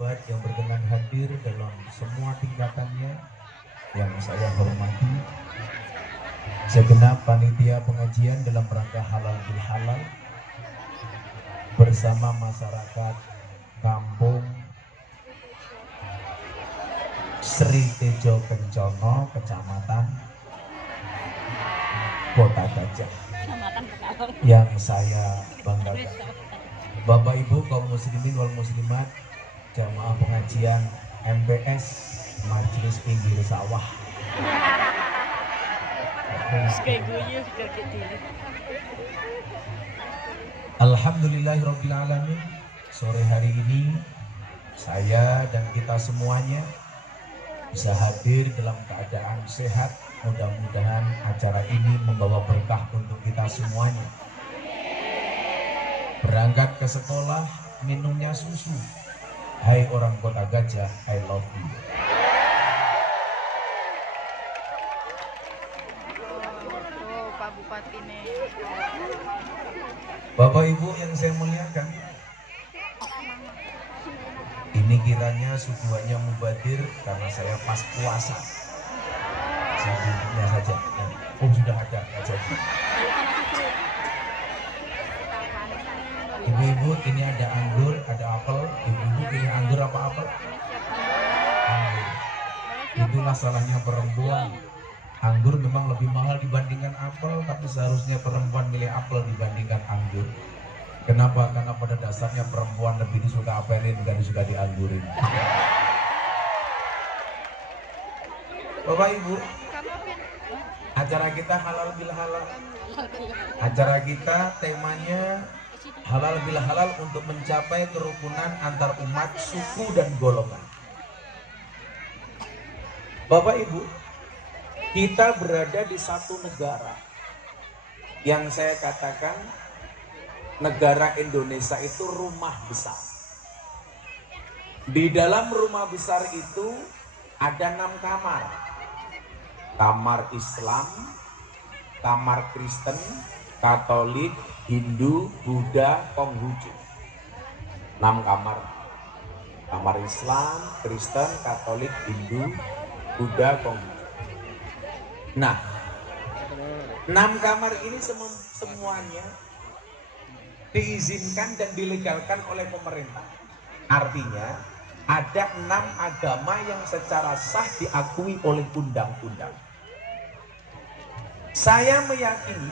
sahabat yang berkenan hadir dalam semua tingkatannya yang saya hormati, segenap panitia pengajian dalam rangka halal bil halal bersama masyarakat kampung Sri Tejo Kencono, Kecamatan Kota Gajah yang saya banggakan. Bapak Ibu kaum muslimin wal muslimat, jamaah pengajian MPS Majelis Pinggir Sawah. Alhamdulillahirabbil alamin. Sore hari ini saya dan kita semuanya bisa hadir dalam keadaan sehat. Mudah-mudahan acara ini membawa berkah untuk kita semuanya. Berangkat ke sekolah, minumnya susu. Hai orang Kota Gajah, I love you. Pak Bupati nih. Bapak Ibu yang saya muliakan, ini kiranya suguhannya mubadir karena saya pas puasa. Suguhnya saja. Oh sudah ada, jadi. Ibu-ibu ini ada anggur, ada apel. Ibu-ibu pilih anggur apa apel? Anggur. Itulah salahnya perempuan. Anggur memang lebih mahal dibandingkan apel, tapi seharusnya perempuan milih apel dibandingkan anggur. Kenapa? Karena pada dasarnya perempuan lebih disuka apelin, bukan disuka dianggurin. Bapak Ibu, acara kita halal bil halal. Acara kita temanya halal bil halal untuk mencapai kerukunan antar umat, suku dan golongan. Bapak Ibu, kita berada di satu negara yang saya katakan negara Indonesia itu rumah besar. Di dalam rumah besar itu ada 6 kamar. Kamar Islam, kamar Kristen, Katolik, Hindu, Buddha, Konghucu. 6 kamar. Kamar Islam, Kristen, Katolik, Hindu, Buddha, Konghucu. Nah, 6 kamar ini semuanya diizinkan dan dilegalkan oleh pemerintah. Artinya ada 6 agama yang secara sah diakui oleh undang-undang. Saya meyakini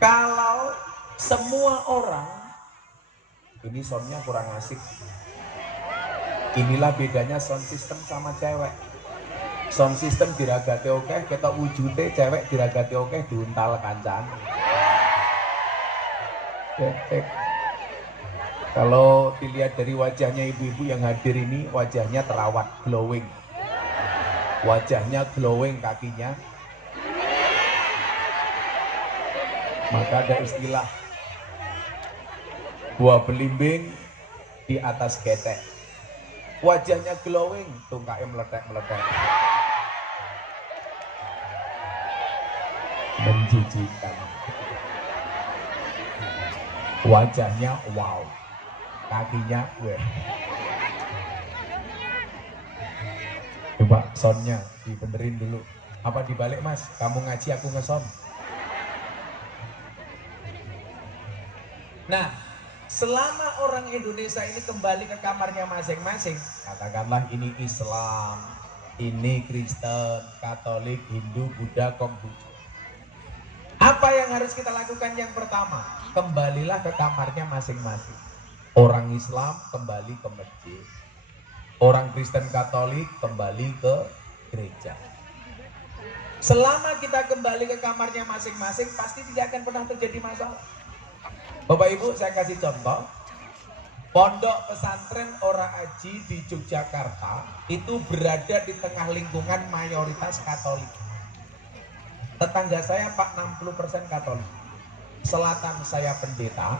kalau semua orang, ini soundnya kurang asik. Inilah bedanya sound system sama cewek. Sound system diragati oke, kita wujute cewek diragati oke diuntal kancan. Kalau dilihat dari wajahnya ibu-ibu yang hadir ini, wajahnya terawat, glowing. Wajahnya glowing, kakinya. Maka ada istilah buah belimbing di atas ketek. Wajahnya glowing, tungkaknya meletek-meletek. Menjijikan. Wajahnya wow, kakinya weh. Coba soundnya dibenerin dulu. Apa dibalik mas? Kamu ngaji aku ngeson. Nah, selama orang Indonesia ini kembali ke kamarnya masing-masing, katakanlah ini Islam, ini Kristen, Katolik, Hindu, Buddha, Konghucu. Apa yang harus kita lakukan yang pertama? Kembalilah ke kamarnya masing-masing. Orang Islam kembali ke masjid. Orang Kristen Katolik kembali ke gereja. Selama kita kembali ke kamarnya masing-masing, pasti tidak akan pernah terjadi masalah. Bapak Ibu, saya kasih contoh. Pondok pesantren Ora Aji di Yogyakarta itu berada di tengah lingkungan mayoritas Katolik. Tetangga saya Pak 60% Katolik. Selatan saya pendeta,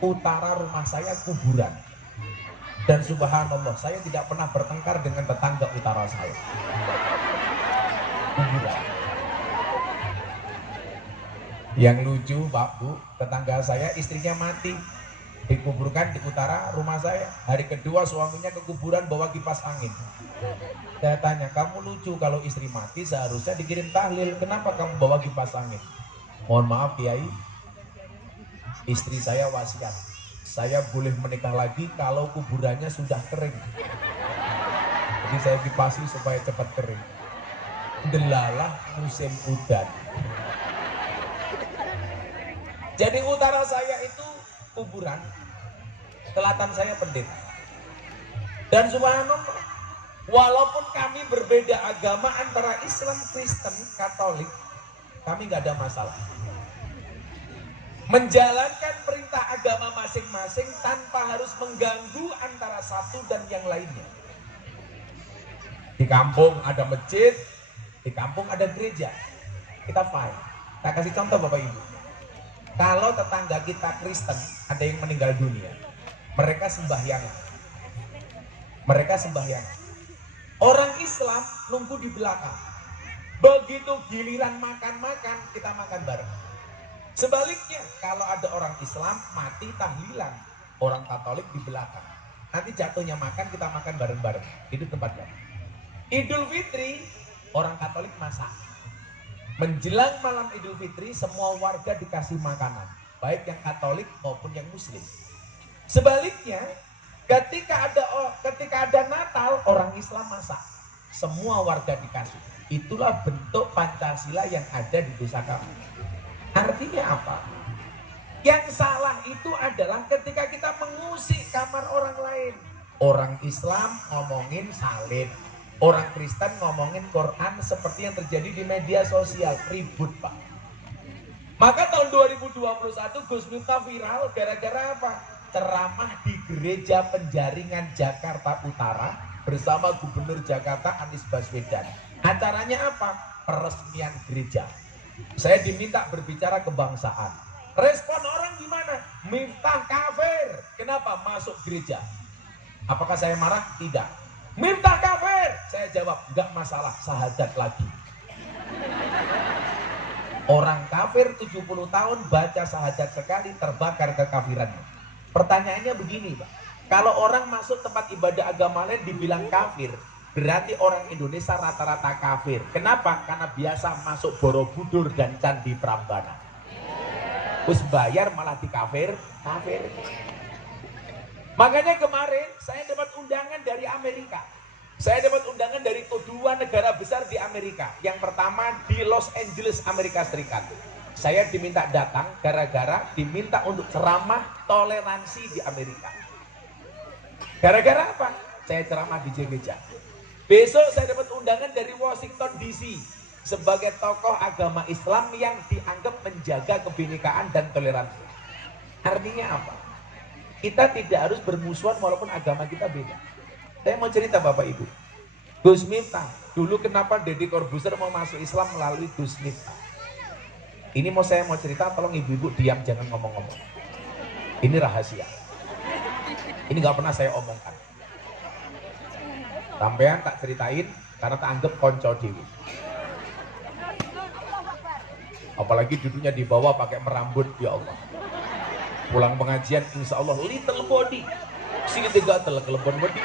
utara rumah saya kuburan. Dan subhanallah, saya tidak pernah bertengkar dengan tetangga utara saya. Kuburan. Yang lucu Pak Bu, tetangga saya istrinya mati. dikuburkan di utara rumah saya. Hari kedua suaminya ke kuburan bawa kipas angin. Saya tanya, kamu lucu, kalau istri mati seharusnya dikirim tahlil, kenapa kamu bawa kipas angin? Mohon maaf Kiai, istri saya wasiat, saya boleh menikah lagi kalau kuburannya sudah kering. Jadi saya kipasi supaya cepat kering. Delalah musim udan. Jadi utara saya itu kuburan, selatan saya pendeta. Dan subhanallah, walaupun kami berbeda agama antara Islam, Kristen, Katolik, kami nggak ada masalah. Menjalankan perintah agama masing-masing tanpa harus mengganggu antara satu dan yang lainnya. Di kampung ada masjid, di kampung ada gereja, kita fine. Saya kasih contoh Bapak Ibu. Kalau tetangga kita Kristen ada yang meninggal dunia, mereka sembahyang. Orang Islam nunggu di belakang. Begitu giliran makan-makan, kita makan bareng. Sebaliknya, kalau ada orang Islam mati tahlilan, orang Katolik di belakang. Nanti jatuhnya makan, kita makan bareng-bareng. Itu tempatnya. Idul Fitri, orang Katolik masak. Menjelang malam Idul Fitri, semua warga dikasih makanan, baik yang Katolik maupun yang Muslim. Sebaliknya, ketika ada Natal, orang Islam masak, semua warga dikasih. Itulah bentuk Pancasila yang ada di desa kami. Artinya apa? Yang salah itu adalah ketika kita mengusik kamar orang lain. Orang Islam ngomongin salib, orang Kristen ngomongin Quran, seperti yang terjadi di media sosial, ribut Pak. Maka tahun 2021 Gus Miftah viral gara-gara apa? Ceramah di gereja Penjaringan Jakarta Utara bersama Gubernur Jakarta Anies Baswedan. Acaranya apa? Peresmian gereja. Saya diminta berbicara kebangsaan. Respon orang gimana? Miftah kafir. Kenapa masuk gereja? Apakah saya marah? Tidak. Miftah kafir. Saya jawab, enggak masalah, syahadat lagi. Orang kafir 70 tahun baca syahadat sekali, terbakar kekafirannya. Pertanyaannya begini Pak, kalau orang masuk tempat ibadah agama lain dibilang kafir, berarti orang Indonesia rata-rata kafir. Kenapa? Karena biasa masuk Borobudur dan Candi Prambanan. Terus bayar malah di kafir. Makanya kemarin saya dapat undangan dari Amerika. Saya dapat undangan dari kedua negara besar di Amerika. Yang pertama di Los Angeles, Amerika Serikat. Saya diminta datang gara-gara diminta untuk ceramah toleransi di Amerika. Gara-gara apa? Saya ceramah di gereja. Besok saya dapat undangan dari Washington DC sebagai tokoh agama Islam yang dianggap menjaga kebinekaan dan toleransi. Artinya apa? Kita tidak harus bermusuhan walaupun agama kita beda. Saya mau cerita Bapak Ibu. Gus Miftah, dulu kenapa Deddy Corbuzier mau masuk Islam melalui Gus Miftah? Ini saya mau cerita, tolong ibu-ibu diam, jangan ngomong-ngomong. Ini rahasia. Ini nggak pernah saya omongkan. Sampean tak ceritain karena tak anggap konco dewi. Apalagi duduknya di bawah pakai merambut, ya Allah. Pulang pengajian insya Allah little body, sini tiga kelebon body.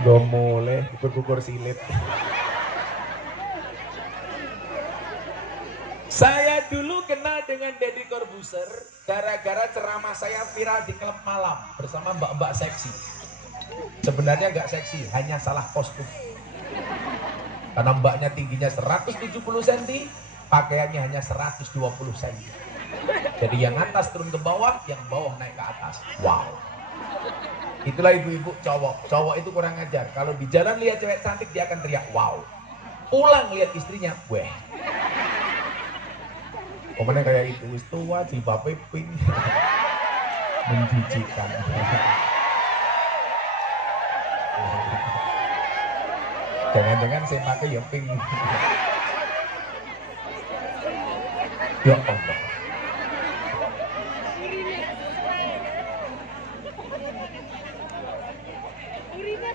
Gak mulai kukur silit. Saya dulu kenal dengan Deddy Corbuzier gara-gara ceramah saya viral di klub malam bersama mbak-mbak seksi. Sebenarnya nggak seksi, hanya salah kostum. Karena mbaknya tingginya 170 cm, pakaiannya hanya 120 cm. Jadi yang atas turun ke bawah, yang bawah naik ke atas. Wow. Itulah ibu-ibu cowok. Cowok itu kurang ajar. Kalau di jalan lihat cewek cantik, dia akan teriak wow. Pulang lihat istrinya, weh. Komennya kayak itu, wis tua, jilbabnya pink. Menjijikan. Jangan-jangan saya pakai ya pink. Ya Allah.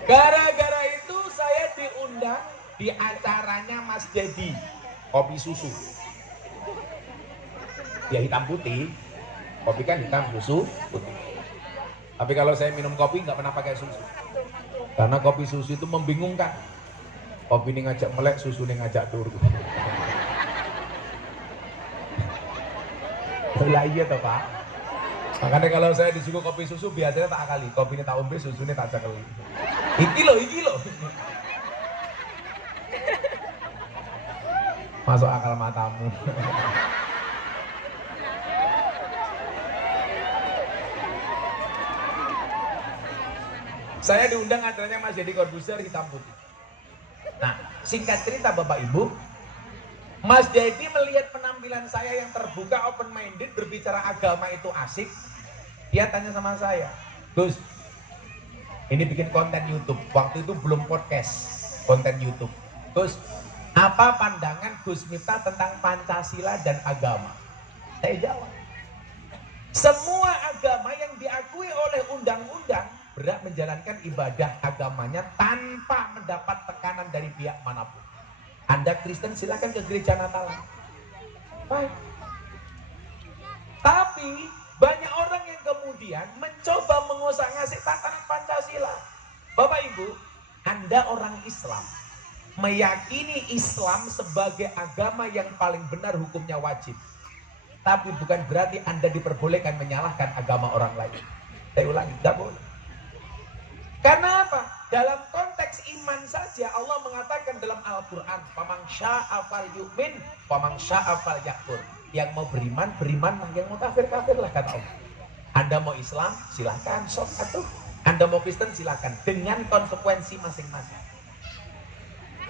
Gara-gara itu saya diundang di acaranya Mas Dedi, kopi susu. Ya hitam putih, kopi kan hitam, susu putih. Tapi kalau saya minum kopi nggak pernah pakai susu, karena kopi susu itu membingungkan. Kopi ini ngajak melek, susu ini ngajak turu. Lah iya toh Pak. Makanya kalau saya disuguh kopi susu biasanya tak akali, kopi ini tak ombe, susu ini tak cekeli. Iki loh. Masuk akal matamu. Saya diundang acaranya Mas Deddy Corbuzier hitam putih. Nah, singkat cerita Bapak Ibu, Mas Deddy melihat penampilan saya yang terbuka, open minded, berbicara agama itu asik. Dia tanya sama saya, Gus, ini bikin konten YouTube. Waktu itu belum podcast, konten YouTube. Gus, apa pandangan Gus Miftah tentang Pancasila dan agama? Saya jawab, semua agama yang diakui oleh undang-undang berhak menjalankan ibadah agamanya tanpa mendapat tekanan dari pihak manapun. Anda Kristen silakan ke gereja Natalan. Baik. Tapi banyak orang yang kemudian mencoba mengosak-ngasik tatanan Pancasila. Bapak Ibu, Anda orang Islam, meyakini Islam sebagai agama yang paling benar, hukumnya wajib. Tapi bukan berarti Anda diperbolehkan menyalahkan agama orang lain. Saya ulangi, tidak boleh. Karena apa? Dalam konteks iman saja Allah mengatakan dalam Al-Quran, "Faman syaa'a falyu'min, faman syaa'a falyakfur." Yang mau beriman, berimanlah. Yang mau kafir, kafirlah, kata Allah. Anda mau Islam, silahkan. Sok atuh. Anda mau Kristen, silahkan. Dengan konsekuensi masing-masing.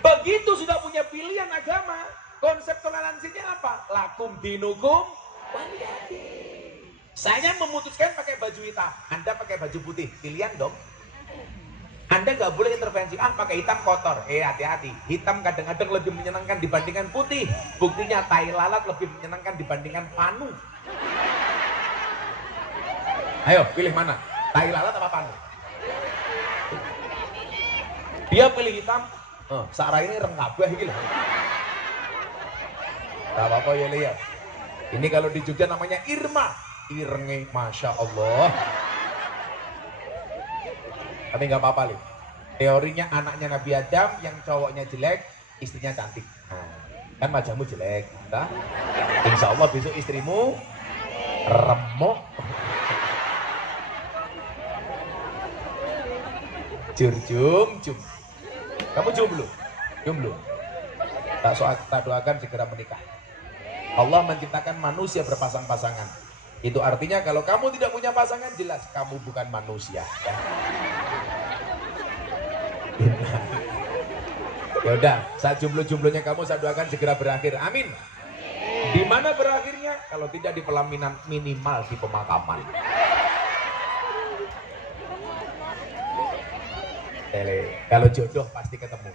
Begitu sudah punya pilihan agama, konsep toleransinya apa? Lakum dinukum waliyadin. Saya memutuskan pakai baju hitam, Anda pakai baju putih. Pilihan dong. Anda nggak boleh intervensi, pakai hitam kotor. Hati-hati, hitam kadang-kadang lebih menyenangkan dibandingkan putih. Buktinya tai lalat lebih menyenangkan dibandingkan panu. Ayo, pilih mana? Tai lalat apa panu? Dia pilih hitam, Sarah ini rengabah gitu. Gak apa-apa ya lihat. Ini kalau di Jogja namanya Irma. Irenge, Masya Allah. Tapi nggak apa-apa Lip. Teorinya anaknya Nabi Adam yang cowoknya jelek, istrinya cantik. Kan wajahmu jelek, entah. Insya Allah besok istrimu remuk. Jum. Kamu jomblo? Jomblo. Tak doakan segera menikah. Allah menciptakan manusia berpasang-pasangan. Itu artinya kalau kamu tidak punya pasangan, jelas kamu bukan manusia. Ya udah, saat jomblo-jomblonya kamu saya doakan segera berakhir. Amin. Di mana berakhirnya? Kalau tidak di pelaminan, minimal di pemakaman. Kalau jodoh pasti ketemu.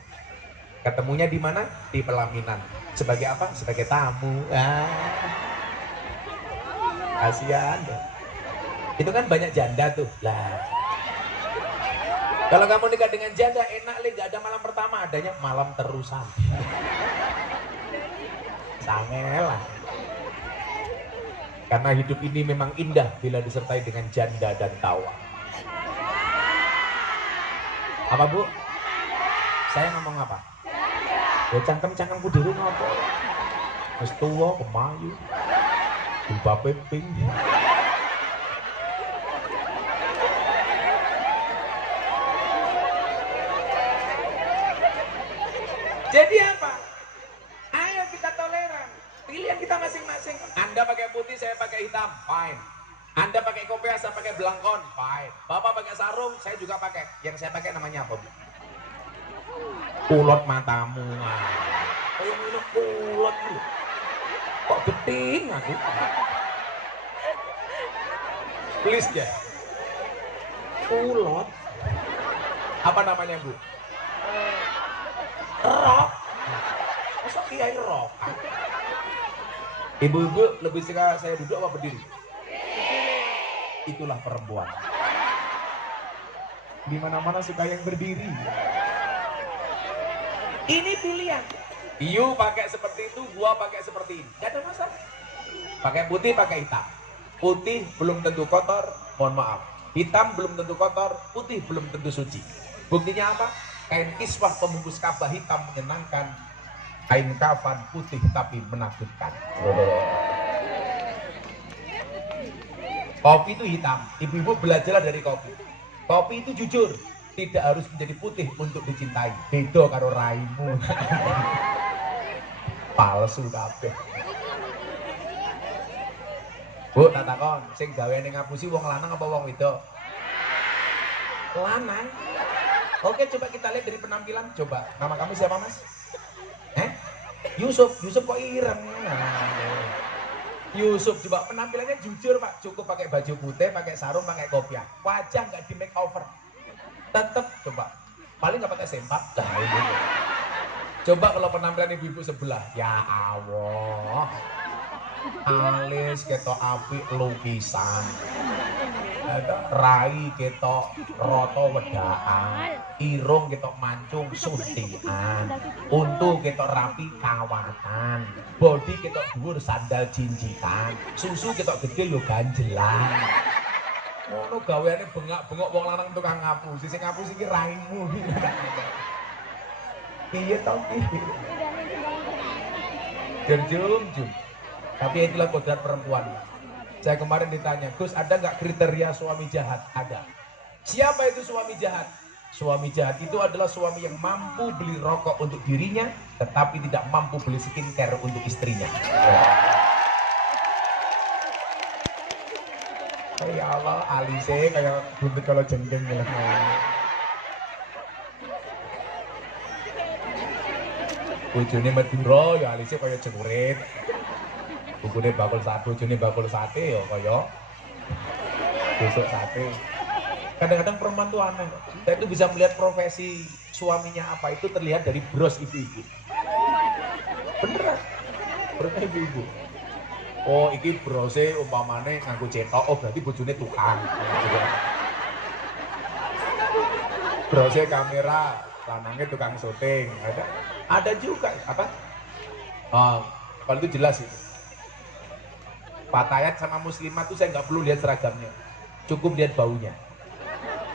Ketemunya di mana? Di pelaminan. Sebagai apa? Sebagai tamu. Kasihan. Itu kan banyak janda tuh. Lah. Kalau kamu nikah dengan janda enak Le, gak ada malam pertama, adanya malam terusan. Sangelah. Karena hidup ini memang indah bila disertai dengan janda dan tawa. Apa Bu? Saya ngomong apa? Ya cangkem-cangkemku diri ngopo. Wis tuwa kemayu. Jumpa pemping. Jadi apa? Ayo kita toleran. Pilihan kita masing-masing. Anda pakai putih, saya pakai hitam, fine. Anda pakai kopiah, saya pakai belangkon, fine. Bapak pakai sarung, saya juga pakai. Yang saya pakai namanya apa? Kulot matamu. Kayak minum kulot lu. Kok geting aku? Please ya. Kulot. Apa namanya Bu? Rok. Masa kiai rok? Ibu-ibu lebih suka saya duduk apa berdiri? Itulah perempuan. Di mana-mana suka yang berdiri. Ini pilihan. You pakai seperti itu, gua pakai seperti ini. Gak ada masalah. Pakai putih, pakai hitam. Putih belum tentu kotor, mohon maaf. Hitam belum tentu kotor, putih belum tentu suci. Buktinya apa? Kain kiswah pembungkus Ka'bah hitam menyenangkan, kain kafan putih tapi menakutkan. Kopi itu hitam, ibu-ibu belajarlah dari kopi. Kopi itu jujur, tidak harus menjadi putih untuk dicintai. Beda karo raimu. Palsu kabeh. Bu, tak takon, sing gaweane ngapusi wong lanang apa wong wedok? Lanang. Oke, coba kita lihat dari penampilan. Coba, nama kamu siapa, Mas? Yusuf kok ireng. Yusuf, coba penampilannya jujur, Pak. Cukup pakai baju putih, pakai sarung, pakai kopiah. Wajah nggak di make over. Tetep, coba. Paling nggak pakai sempak. Nah, ini. Coba kalau penampilan ibu-ibu sebelah. Ya Allah. Alis ketok apik lukisan. Rai ketok roto wedaan, irung ketok mancung suntikan, untu ketok rapi kawatan, body ketok dhuwur sandal jinjikan, susu ketok gede yo ganjelan. Ngono gaweane bengak-bengok wong lanang tukang ngapusi, sing ngapusi iki raimu. Piye to iki? Jum. Tapi itulah kodrat perempuan. Saya kemarin ditanya, Gus, ada nggak kriteria suami jahat? Ada. Siapa itu suami jahat? Suami jahat itu adalah suami yang mampu beli rokok untuk dirinya, tetapi tidak mampu beli skincare untuk istrinya. Ya Allah, alise kayak buntut kalau jenggeng. Bojone Madura, ya alise kayak celurit. Bukune bakul satu, bojone bakul sate ya kaya besok sate. Kadang-kadang perempuan tuh aneh. Saya itu bisa melihat profesi suaminya apa itu terlihat dari bros ibu-ibu. Beneran. Berarti ibu-ibu. Oh, iki brose umpamane nganggo cetok, oh berarti bojone tukang. Brose kamera, lanangnya tukang syuting. Ada juga apa? Kalau itu jelas itu. Fatayat sama muslimat tuh saya nggak perlu lihat seragamnya, cukup lihat baunya.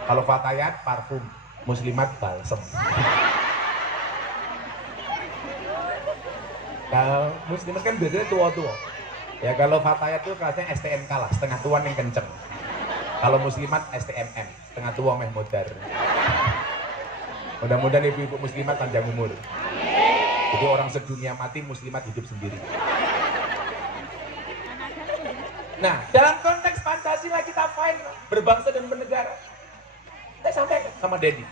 Kalau fatayat parfum, muslimat balsem. Kalau muslimat kan biasanya tua-tua. Ya kalau fatayat tuh rasanya STNK lah, setengah tuan yang kenceng. Kalau muslimat STMM, setengah tua meh modar. Mudah-mudahan ibu-ibu muslimat panjang umur. Jadi orang sedunia mati, muslimat hidup sendiri. Nah, dalam konteks Pancasila kita fine, berbangsa dan bernegara. Saya sampaikan sama Dedi.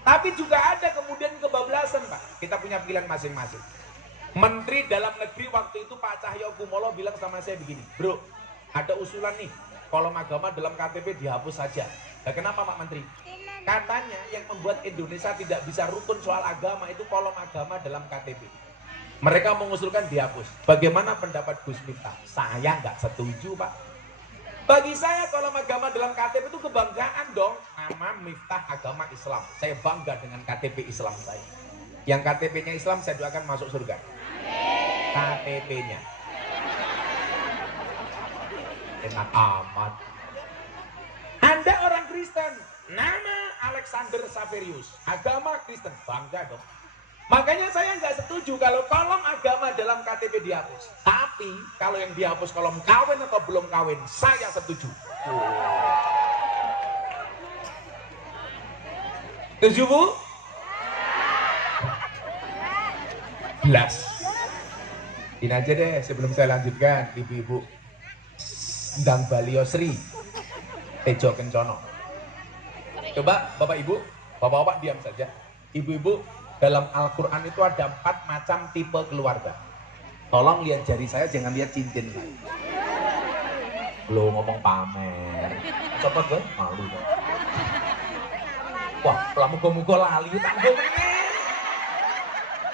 Tapi juga ada kemudian kebablasan, Pak. Kita punya pilihan masing-masing. Menteri Dalam Negeri waktu itu Pak Cahyokumolo bilang sama saya begini, Bro, ada usulan nih, kolom agama dalam KTP dihapus saja. Nah, kenapa Pak Menteri? Katanya yang membuat Indonesia tidak bisa rukun soal agama itu kolom agama dalam KTP. Mereka mengusulkan dihapus. Bagaimana pendapat Gus Miftah? Saya nggak setuju, Pak. Bagi saya kolom agama dalam KTP itu kebanggaan dong. Nama Miftah agama Islam. Saya bangga dengan KTP Islam saya. Yang KTP-nya Islam saya doakan masuk surga. KTP-nya. Enak amat. Anda orang Kristen, nama Alexander Saverius, agama Kristen, bangga dong. Makanya saya nggak setuju kalau kolom agama dalam KTP dihapus. Tapi kalau yang dihapus kolom kawin atau belum kawin, saya setuju. Setuju, Bu? Belas. Ini aja deh sebelum saya lanjutkan, ibu-ibu. Ndang Balio Sri Tejo Kencono. Coba Bapak Ibu, Bapak-bapak diam saja. Ibu-ibu, dalam Al-Quran itu ada 4 macam tipe keluarga. Tolong lihat jari saya, jangan lihat cincin. Belum ngomong pamer. Coba gue, malu dong. Wah, muka-muka lali, tanggung ini.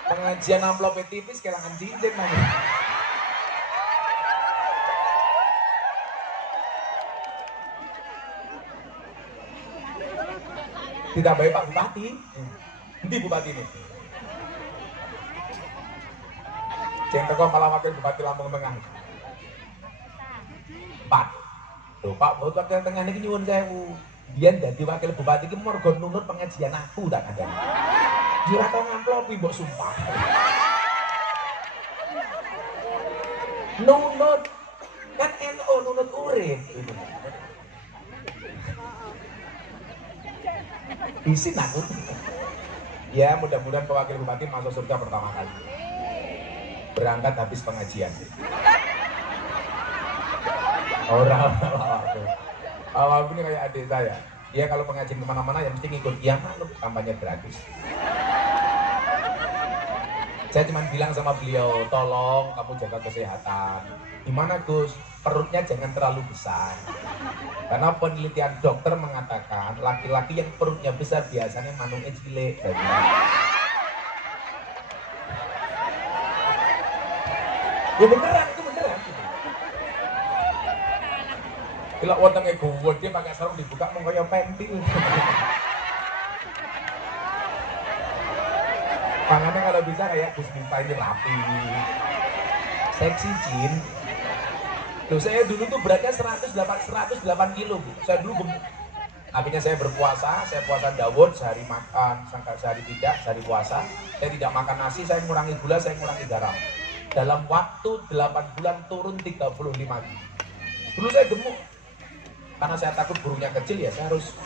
Pengajian amplop tipis, kelangan cincin namanya. Tidak baik Pak Bupati. Nanti Bupati ini. Sing teko malah wakil Bupati Lampung Tengah. 4. Tuh Pak Wakil Tengah niki nyuwun sewu. Biyen dadi wakil bupati iki mergo nunut pengajian aku tak kandhani. Yo ora tau ngamplopi mbok sumpah. Nunut kan NU nunut urip gitu. Isin aku. Ya mudah-mudahan wakil bupati masuk surga pertama kali. Berangkat habis pengajian. Orang awal ini kayak adik saya. Dia kalau pengajian kemana-mana yang mesti ngikut. Ya maklum kampanye gratis. Saya cuma bilang sama beliau, tolong kamu jaga kesehatan. Gimana Gus? Perutnya jangan terlalu besar. Karena penelitian dokter mengatakan laki-laki yang perutnya besar biasanya manungnya cilik. Ya beneran, itu beneran. Gila wonten gue dia pakai sarung dibuka mau kayak pentil. Tangannya kalau bisa kayak Gus Miftah ini rapi, seksi Jin. Loh saya dulu tuh beratnya 108 kilo Bu. Saya dulu akhirnya saya berpuasa, saya puasa Daud, sehari makan, sehari tidak, sehari puasa. Saya tidak makan nasi, saya mengurangi gula, saya mengurangi garam. Dalam waktu 8 bulan turun 35 kilo. Dulu saya gemuk. Karena saya takut burungnya kecil ya saya harus.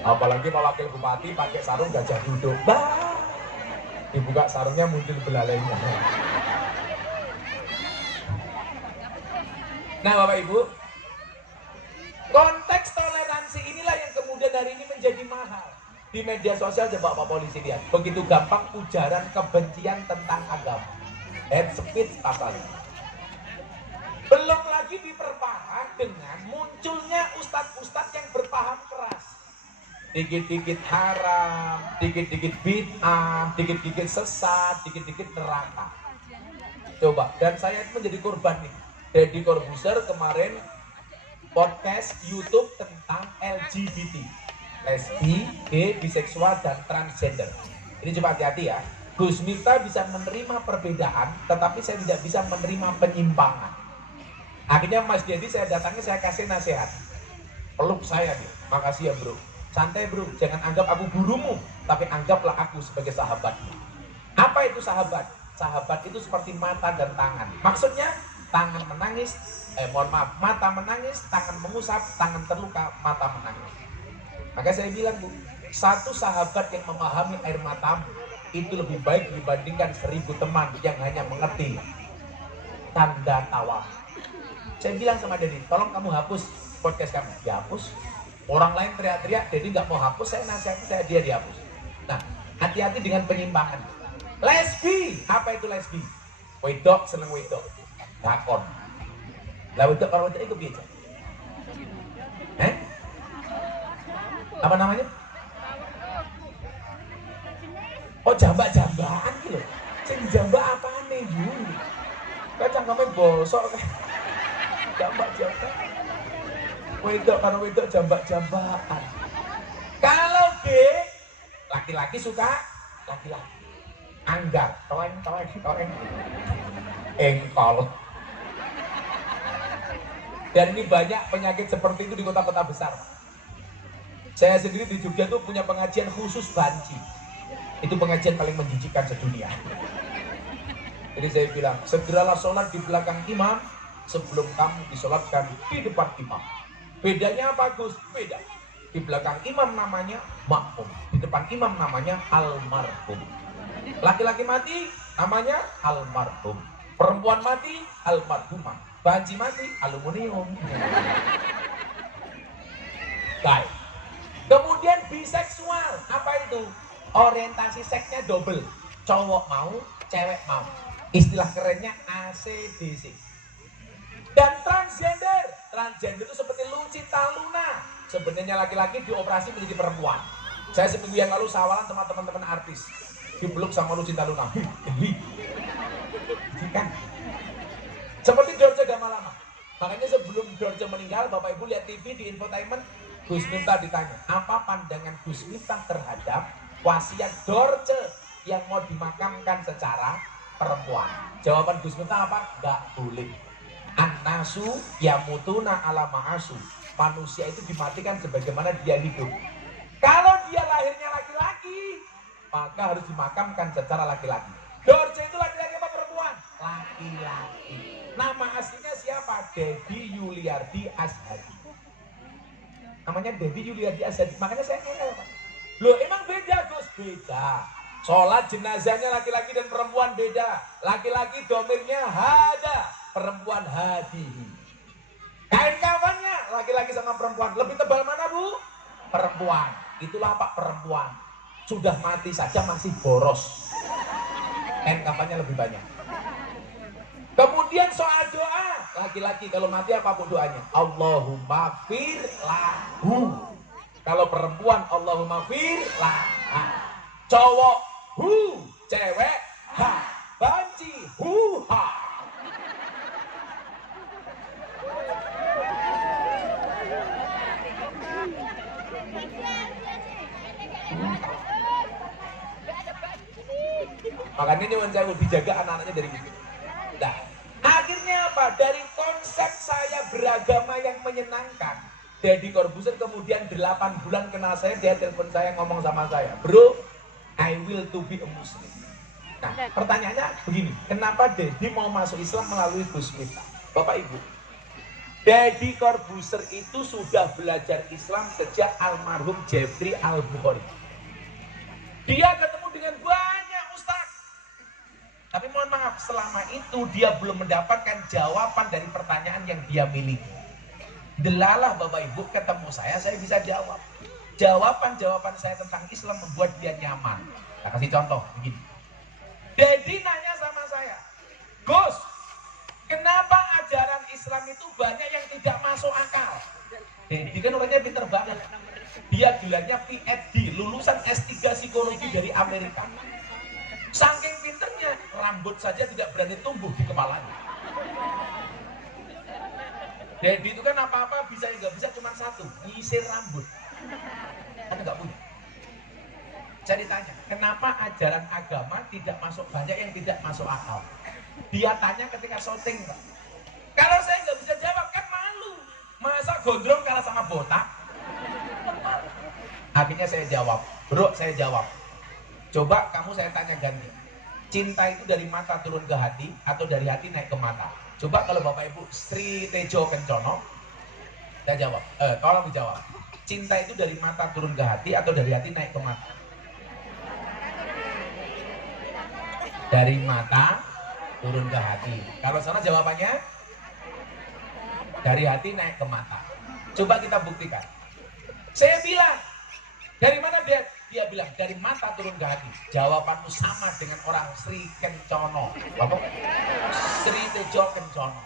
Apalagi Pak Wakil Bupati pakai sarung gajah duduk. Bah! Dibuka sarungnya muncul belalainya. Nah Bapak Ibu, konteks toleransi inilah yang kemudian hari ini menjadi mahal. Di media sosial coba Pak Polisi lihat, begitu gampang ujaran kebencian tentang agama. Head speech pasal. Belum lagi diperparah dengan munculnya ustadz-ustadz yang berpaham keras. Dikit-dikit haram, dikit-dikit bid'ah, dikit-dikit sesat, dikit-dikit neraka. Coba, dan saya itu menjadi korban nih. Deddy Corbuzier kemarin podcast YouTube tentang LGBT, lesbi, gay, biseksual, dan transgender. Ini coba hati-hati ya. Gus Miftah bisa menerima perbedaan, tetapi saya tidak bisa menerima penyimpangan. Akhirnya Mas Dedi saya datangi, saya kasih nasihat. Peluk saya nih, makasih ya bro. Santai bro, jangan anggap aku gurumu, tapi anggaplah aku sebagai sahabatmu. Apa itu sahabat? Sahabat itu seperti mata dan tangan. Maksudnya, tangan menangis, mata menangis, tangan mengusap, tangan terluka, mata menangis. Maka saya bilang Bu, satu sahabat yang memahami air matamu, itu lebih baik dibandingkan 1000 teman yang hanya mengerti tanda tawa. Saya bilang sama Dedi, tolong kamu hapus podcast kamu. Dihapus. Orang lain teriak-teriak, Dedi nggak mau hapus, saya nasihatnya dia dihapus. Nah, hati-hati dengan penyimpangan. Lesbi, apa itu lesbi? Wedok seneng wedok, dakon. Lah wedok kalau wedok itu biasa. Apa namanya? Oh jambak-jambakan gitu. Sing jambak apaan nih Yun? Kacang kami bosok. Jambak-jambak. Wedok karena wedok jambak-jambakan. Kalau B, laki-laki suka laki-laki. Anggar, toeng. Engkol. Dan ini banyak penyakit seperti itu di kota-kota besar. Saya sendiri di Jogja tuh punya pengajian khusus banci. Itu pengajian paling menjijikkan sedunia. Jadi saya bilang, segeralah sholat di belakang imam sebelum kamu disolatkan di depan imam. Bedanya apa Gus? Beda. Di belakang imam namanya makmum, di depan imam namanya almarhum. Laki-laki mati namanya almarhum, perempuan mati almarhumah, banci mati aluminium. Baik. Kemudian biseksual, apa itu? Orientasi seksnya double, cowok mau, cewek mau. Istilah kerennya ACDC. Dan transgender itu seperti Lucita Luna. Sebenarnya laki-laki dioperasi menjadi perempuan. Saya seminggu yang lalu sawalan sama teman-teman artis, dipeluk sama Lucita Luna. Geli. Kan? Seperti Dorce Gamalama. Makanya sebelum Dorce meninggal, Bapak Ibu lihat TV di infotainment, Gus Miftah ditanya, apa pandangan Gus Miftah terhadap wasiat Dorce yang mau dimakamkan secara perempuan? Jawaban Gus Miftah apa? Nggak boleh. An-nasu yamutuna ala ma'asu. Manusia itu dimatikan sebagaimana dia hidup. Kalau dia lahirnya laki-laki, maka harus dimakamkan secara laki-laki. Dorce itu laki-laki apa perempuan? Laki-laki. Nama aslinya siapa? Dedi Yuliardi Ashadi. Namanya Dedi Yuliardi Ashadi. Makanya saya ngeyel, Pak. Loh, emang beda, Gus? Beda. Sholat jenazahnya laki-laki dan perempuan beda. Laki-laki domirnya hada, perempuan hadihi. Kain kafannya laki-laki sama perempuan. Lebih tebal mana, Bu? Perempuan. Itulah Pak, perempuan. Sudah mati saja masih boros. Kain kafannya lebih banyak. Kemudian soal doa, laki-laki kalau mati apapun doanya, Allahumma fir lahu. Kalau perempuan, Allahumma fir laha. Cowok hu, cewek ha, banci hu ha. Makanya nyuwun sewu dijaga anak-anaknya dari itu. Nah, akhirnya apa? Dari konsep saya beragama yang menyenangkan, Deddy Corbuzier kemudian 8 bulan kenal saya, dia telepon saya ngomong sama saya, bro, I will to be a Muslim. Nah, pertanyaannya begini, kenapa Deddy mau masuk Islam melalui Gus Miftah? Bapak Ibu, Deddy Corbuzier itu sudah belajar Islam sejak almarhum Jeffrey Al-Bukhari. Dia ketemu dengan banyak ustaz. Tapi mohon maaf, selama itu dia belum mendapatkan jawaban dari pertanyaan yang dia miliki. Delalah Bapak Ibu, ketemu saya bisa jawab. Jawaban-jawaban saya tentang Islam membuat dia nyaman. Saya kasih contoh, begini. Dedi nanya sama saya, Gus, kenapa ajaran Islam itu banyak yang tidak masuk akal? Dedi kan orangnya pinter banget. Dia gelarnya PhD, lulusan S3 psikologi dari Amerika. Saking pinternya, rambut saja tidak berani tumbuh di kepalanya. Dedi itu kan apa-apa bisa nggak bisa cuma satu, nyisir rambut. Kan nggak punya. Saya ditanya, kenapa ajaran agama tidak masuk, banyak yang tidak masuk akal? Dia tanya ketika syuting, Pak. Kalau saya nggak bisa jawab kan malu. Masa gondrong kalah sama botak? Akhirnya saya jawab, bro, saya jawab. Coba kamu saya tanya ganti. Cinta itu dari mata turun ke hati atau dari hati naik ke mata? Coba kalau Bapak Ibu Sri Tejo Kencono, saya jawab, tolong dijawab. Cinta itu dari mata turun ke hati atau dari hati naik ke mata? Dari mata turun ke hati. Kalau sana jawabannya dari hati naik ke mata. Coba kita buktikan. Saya bilang, dari mana dia? Dia bilang dari mata turun ke hati. Jawabanmu sama dengan orang Sri Kencono. Bapak? Sri Tejo Kencono.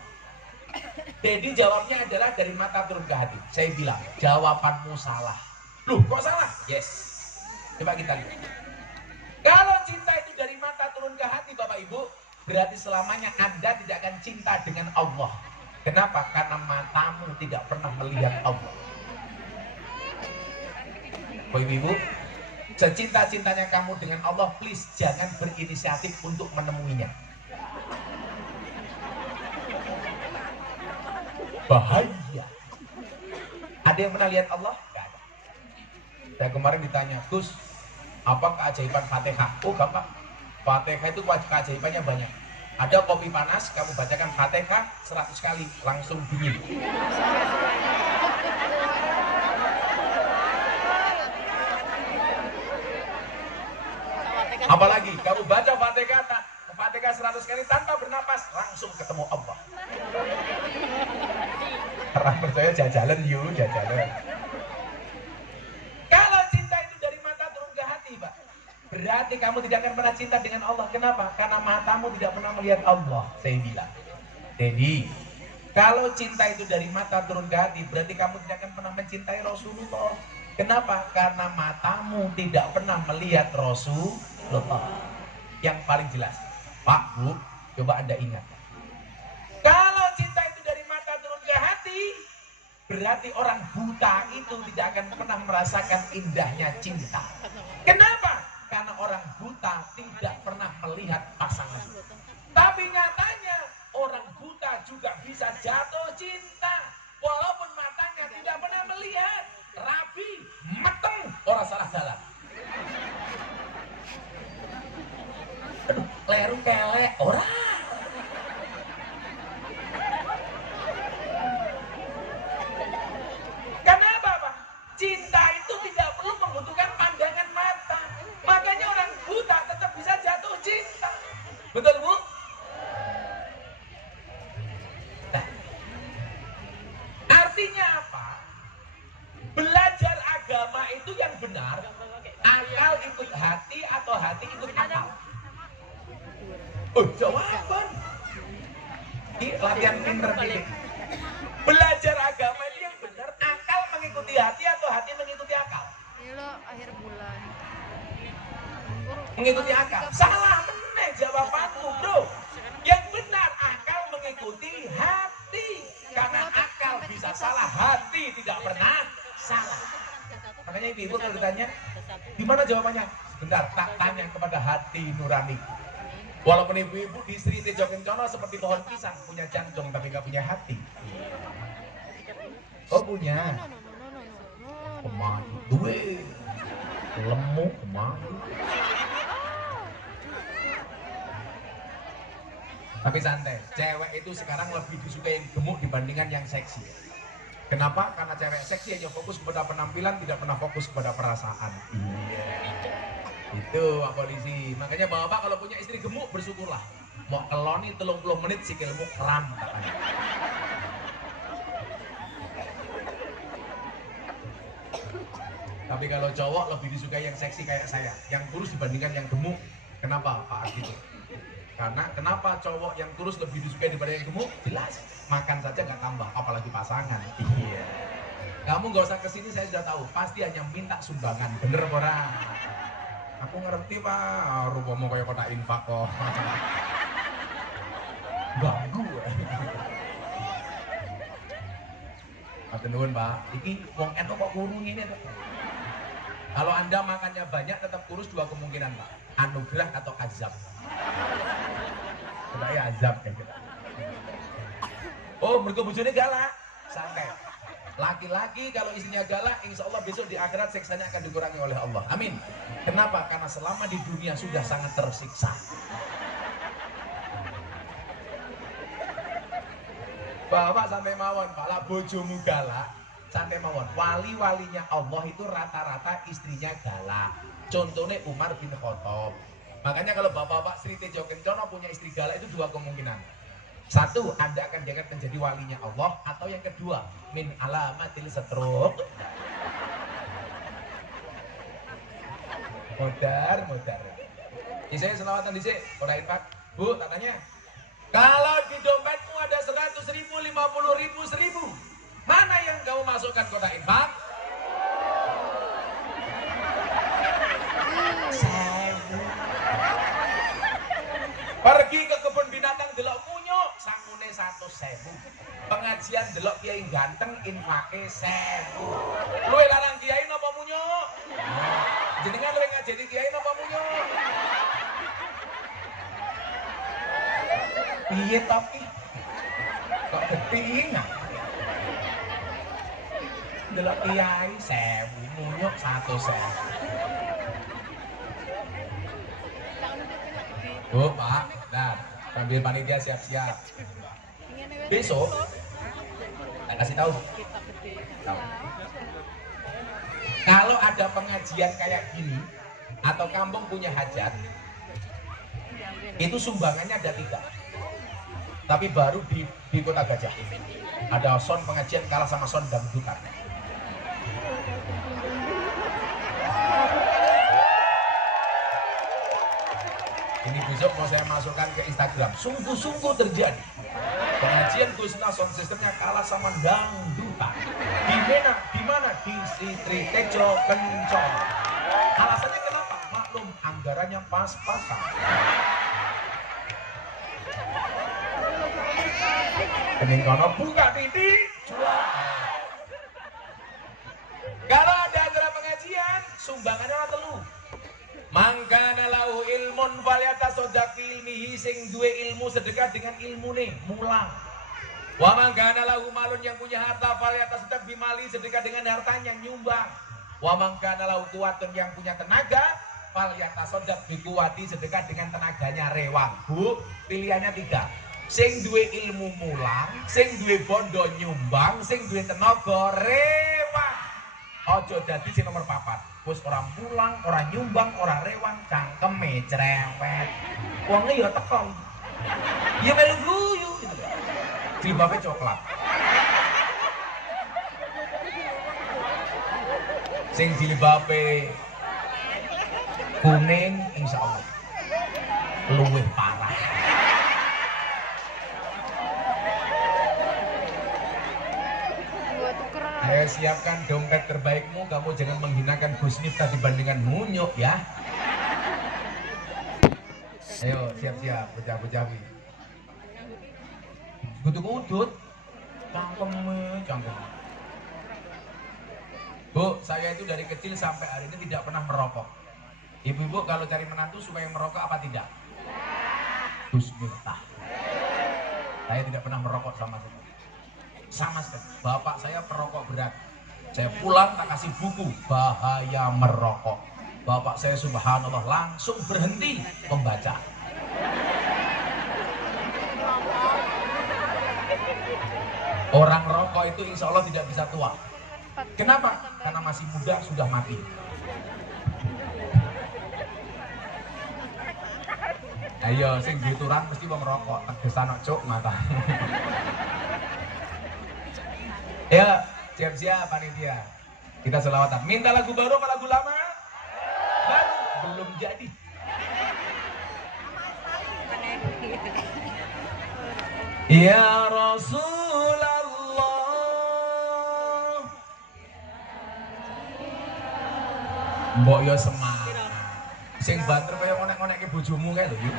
Jadi jawabnya adalah dari mata turun ke hati. Saya bilang, jawabanmu salah. Loh, kok salah? Yes. Coba kita lihat. Kalau cinta itu dari mata turun ke hati, Bapak Ibu, berarti selamanya Anda tidak akan cinta dengan Allah. Kenapa? Karena matamu tidak pernah melihat Allah. Bapak Ibu, secinta-cintanya kamu dengan Allah, please jangan berinisiatif untuk menemuinya. Bahaya. Ada yang pernah lihat Allah? Gak ada. Saya kemarin ditanya, Gus, apa keajaiban Fatihah? Oh gampang. Fatihah itu keajaibannya banyak. Ada kopi panas, kamu bacakan Fatihah 100 kali, langsung dingin. Apalagi kamu baca Fatihah 100 kali tanpa bernapas, langsung ketemu Allah. Orang percaya jajalan yuk, jajalan. Kalau cinta itu dari mata turun ke hati, Pak, berarti kamu tidak akan pernah cinta dengan Allah. Kenapa? Karena matamu tidak pernah melihat Allah. Saya bilang, jadi kalau cinta itu dari mata turun ke hati, berarti kamu tidak akan pernah mencintai Rasulullah. Kenapa? Karena matamu tidak pernah melihat Rasulullah. Yang paling jelas, Pak, Bu, coba Anda ingat. Kalau cinta itu dari mata turun ke hati, berarti orang buta itu tidak akan pernah merasakan indahnya cinta. Kenapa? Karena orang buta tidak pernah melihat pasangan. Tapi nyatanya orang buta juga bisa jatuh cinta walaupun matanya tidak pernah melihat. Rabi, meteng, orang salah jalan. Aduh, leru kelek, orang. Kenapa, Pak? Cinta itu tidak perlu membutuhkan pandangan mata. Makanya orang buta tetap bisa jatuh cinta. Betul, Bu? Nah, artinya apa? Belajar agama itu yang benar, akal ikut hati atau hati ikut akal. Oh, jawaban. Ini latihan pinter ini. Belajar agama itu yang benar, akal mengikuti hati atau hati mengikuti akal? Ini lo akhir bulan. Mengikuti akal. Salah meneh jawabanmu, Bro. Yang benar akal mengikuti hati. Karena akal bisa salah, hati tidak pernah salah. Makanya ibu kalau ditanya, gimana jawabannya? Bentar, tak tanya kepada hati nurani. Walaupun ibu-ibu di Sri Tejo Kencana seperti pohon pisang, punya jantung tapi nggak punya hati. Oh punya. Kemaju, duwe. Lemu, kemaju. Tapi santai, cewek itu sekarang lebih disukai yang gemuk dibandingkan yang seksi. Kenapa? Karena cewek seksi hanya fokus kepada penampilan, tidak pernah fokus kepada perasaan. Iya. Itu Pak Polisi. Makanya bapak kalau punya istri gemuk bersyukurlah. Mau keloni 30 menit sikilmu kram katanya. Tapi kalau cowok lebih disukai yang seksi kayak saya, yang kurus dibandingkan yang gemuk. Kenapa Pak Ardi? Karena kenapa cowok yang kurus lebih disukai daripada yang gemuk? Jelas, makan saja nggak tambah, apalagi pasangan. Iya. Kamu nggak usah kesini, saya sudah tahu. Pasti hanya minta sumbangan, bener orang. Aku ngerti Pak, rupamu kayak kotak infak kok. Ganggu. Matur nuwun Pak. Iki wong NU kok kurung ini tuh. Kalau Anda makannya banyak tetap kurus, dua kemungkinan Pak. Anugerah atau azab. Kita ya azab ya kita. Oh, mergo bojone galak. Santai. Laki-laki kalau istrinya galak, insya Allah besok di akhirat siksanya akan dikurangi oleh Allah. Amin. Kenapa? Karena selama di dunia sudah sangat tersiksa. Bapak sampai mawon, Pak lah bojomu galak, sampai mawon. Wali-walinya Allah itu rata-rata istrinya galak. Contohnya Umar bin Khattab. Makanya kalau bapak-bapak Sri Tejo Kencana punya istri galak itu dua kemungkinan. Satu, Anda akan diangkat menjadi walinya Allah. Atau yang kedua, min alamatil setruk. Modar. Ini saya selawatan di sini. Kodain Pak. Bu, tanya. Kalau di dompetmu ada 100.000, 50.000, 1.000. Mana yang kamu masukkan kodain Pak? Pergi ke kebun binatang delok munyo sangune 100.000. Pengajian delok kiai ganteng infake 1.000. Luwe larang kiai napa munyo? Jenengan luwe ngajeni kiai napa munyo? Piye tapi kok keting? Delok kiai 1.000, munyo 100.000. Bu, Pak, nah, sambil panitia siap-siap. Besok, saya kasih tahu. Kalau ada pengajian kayak gini, atau kampung punya hajat, itu sumbangannya ada 3. Tapi baru di Kota Gajah. Ada sound pengajian kalah sama sound dangdutan. Ini besok mau saya masukkan ke Instagram. Sungguh-sungguh terjadi. Pengajian Gusna sound systemnya kalah sama dangdutan. Di mana? Di Sri Tejo Kencana. Alasannya kenapa? Maklum, anggarannya pas-pasan. Kening kono buka titik jual. sumbangan ora telu. Mangkana lahu ilmun falyatasaddaq bi ilmihi, sing duwe ilmu sedekah dengan ilmune, mulang. Wa mangkana lahu malun, yang punya harta falyatasaddaq bi mali, sedekah dengan hartanya, nyumbang. Wa mangkana lahu kuwatun, yang punya tenaga falyatasaddaq bi kuwati, sedekah dengan tenaganya, rewang. Bu, pilihannya 3. Sing duwe ilmu mulang, sing duwe bondo nyumbang, sing duwe tenaga rewang. Ojo dadi sing nomor 4. Wis ora mulang, ora nyumbang, ora rewang, cangkeme cerewet. Wonge ya teko. Ya melu guyu gitu. Jilbabe coklat. Sing jilbabe kuning insyaallah luwih parah. Ayo siapkan dompet terbaikmu, kamu jangan menghinakan Gus Miftah dibandingkan Munyuk ya. Ayo siap-siap, bocah-bocahi. Gudut-gudut, cangkem. Bu, saya itu dari kecil sampai hari ini tidak pernah merokok. Ibu-ibu kalau cari menantu supaya merokok apa tidak? Gus Miftah. Saya tidak pernah merokok sama sekali. Sama sekali. Bapak saya perokok berat. Saya pulang tak kasih buku bahaya merokok. Bapak saya subhanallah langsung berhenti membaca. Orang rokok itu insya Allah tidak bisa tua. Kenapa? Karena masih muda sudah mati. Ayo sing dituran mesti wong merokok, tegesan cuk mata. Ya, siap-siap panitia. Kita selawatan. Minta lagu baru apa lagu lama? Baru, belum jadi. Ya Rasulullah. Mbok yo semangat. Sing banter kaya ngonek-ngonekke bojomu kae lho, yuk.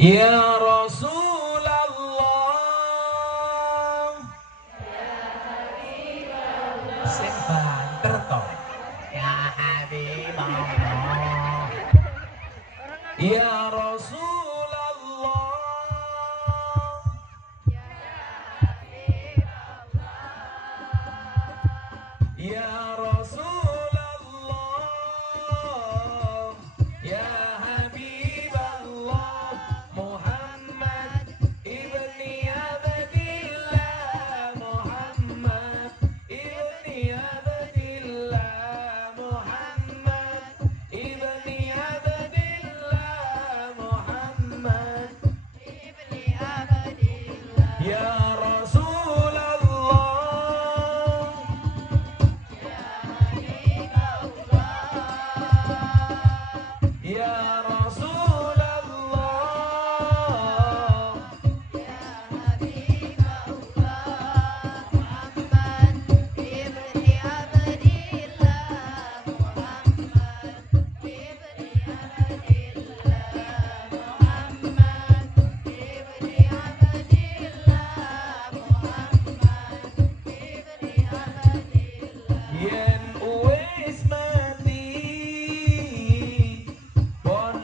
Ya Rasulullah. Sing banter to. Ya Habibullah. Ya Rasulullah. Ya Rasulullah. Ya Habibullah. Muhammad ibni Abdillah. Muhammad ibni Abdillah. Muhammad ibni Abdillah. Muhammad ibni Abdillah. Ya Rasulullah. Ya Rasulullah. Ya Habibullah. Muhammad ibni Abdillah. Muhammad ibni Abdillah. Muhammad ibni Abdillah. Muhammad ibni Abdillah. Yen wis mati bon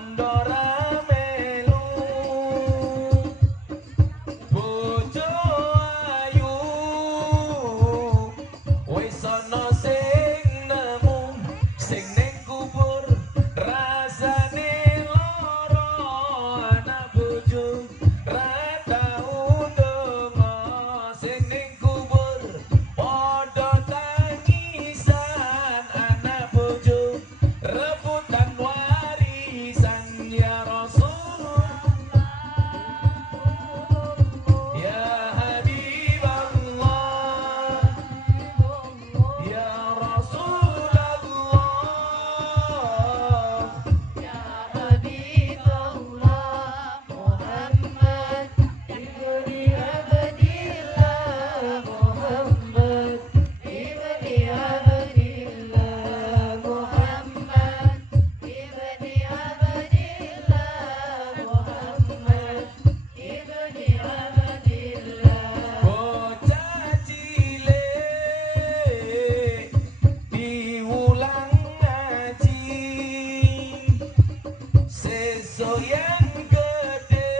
Sesuk yang gede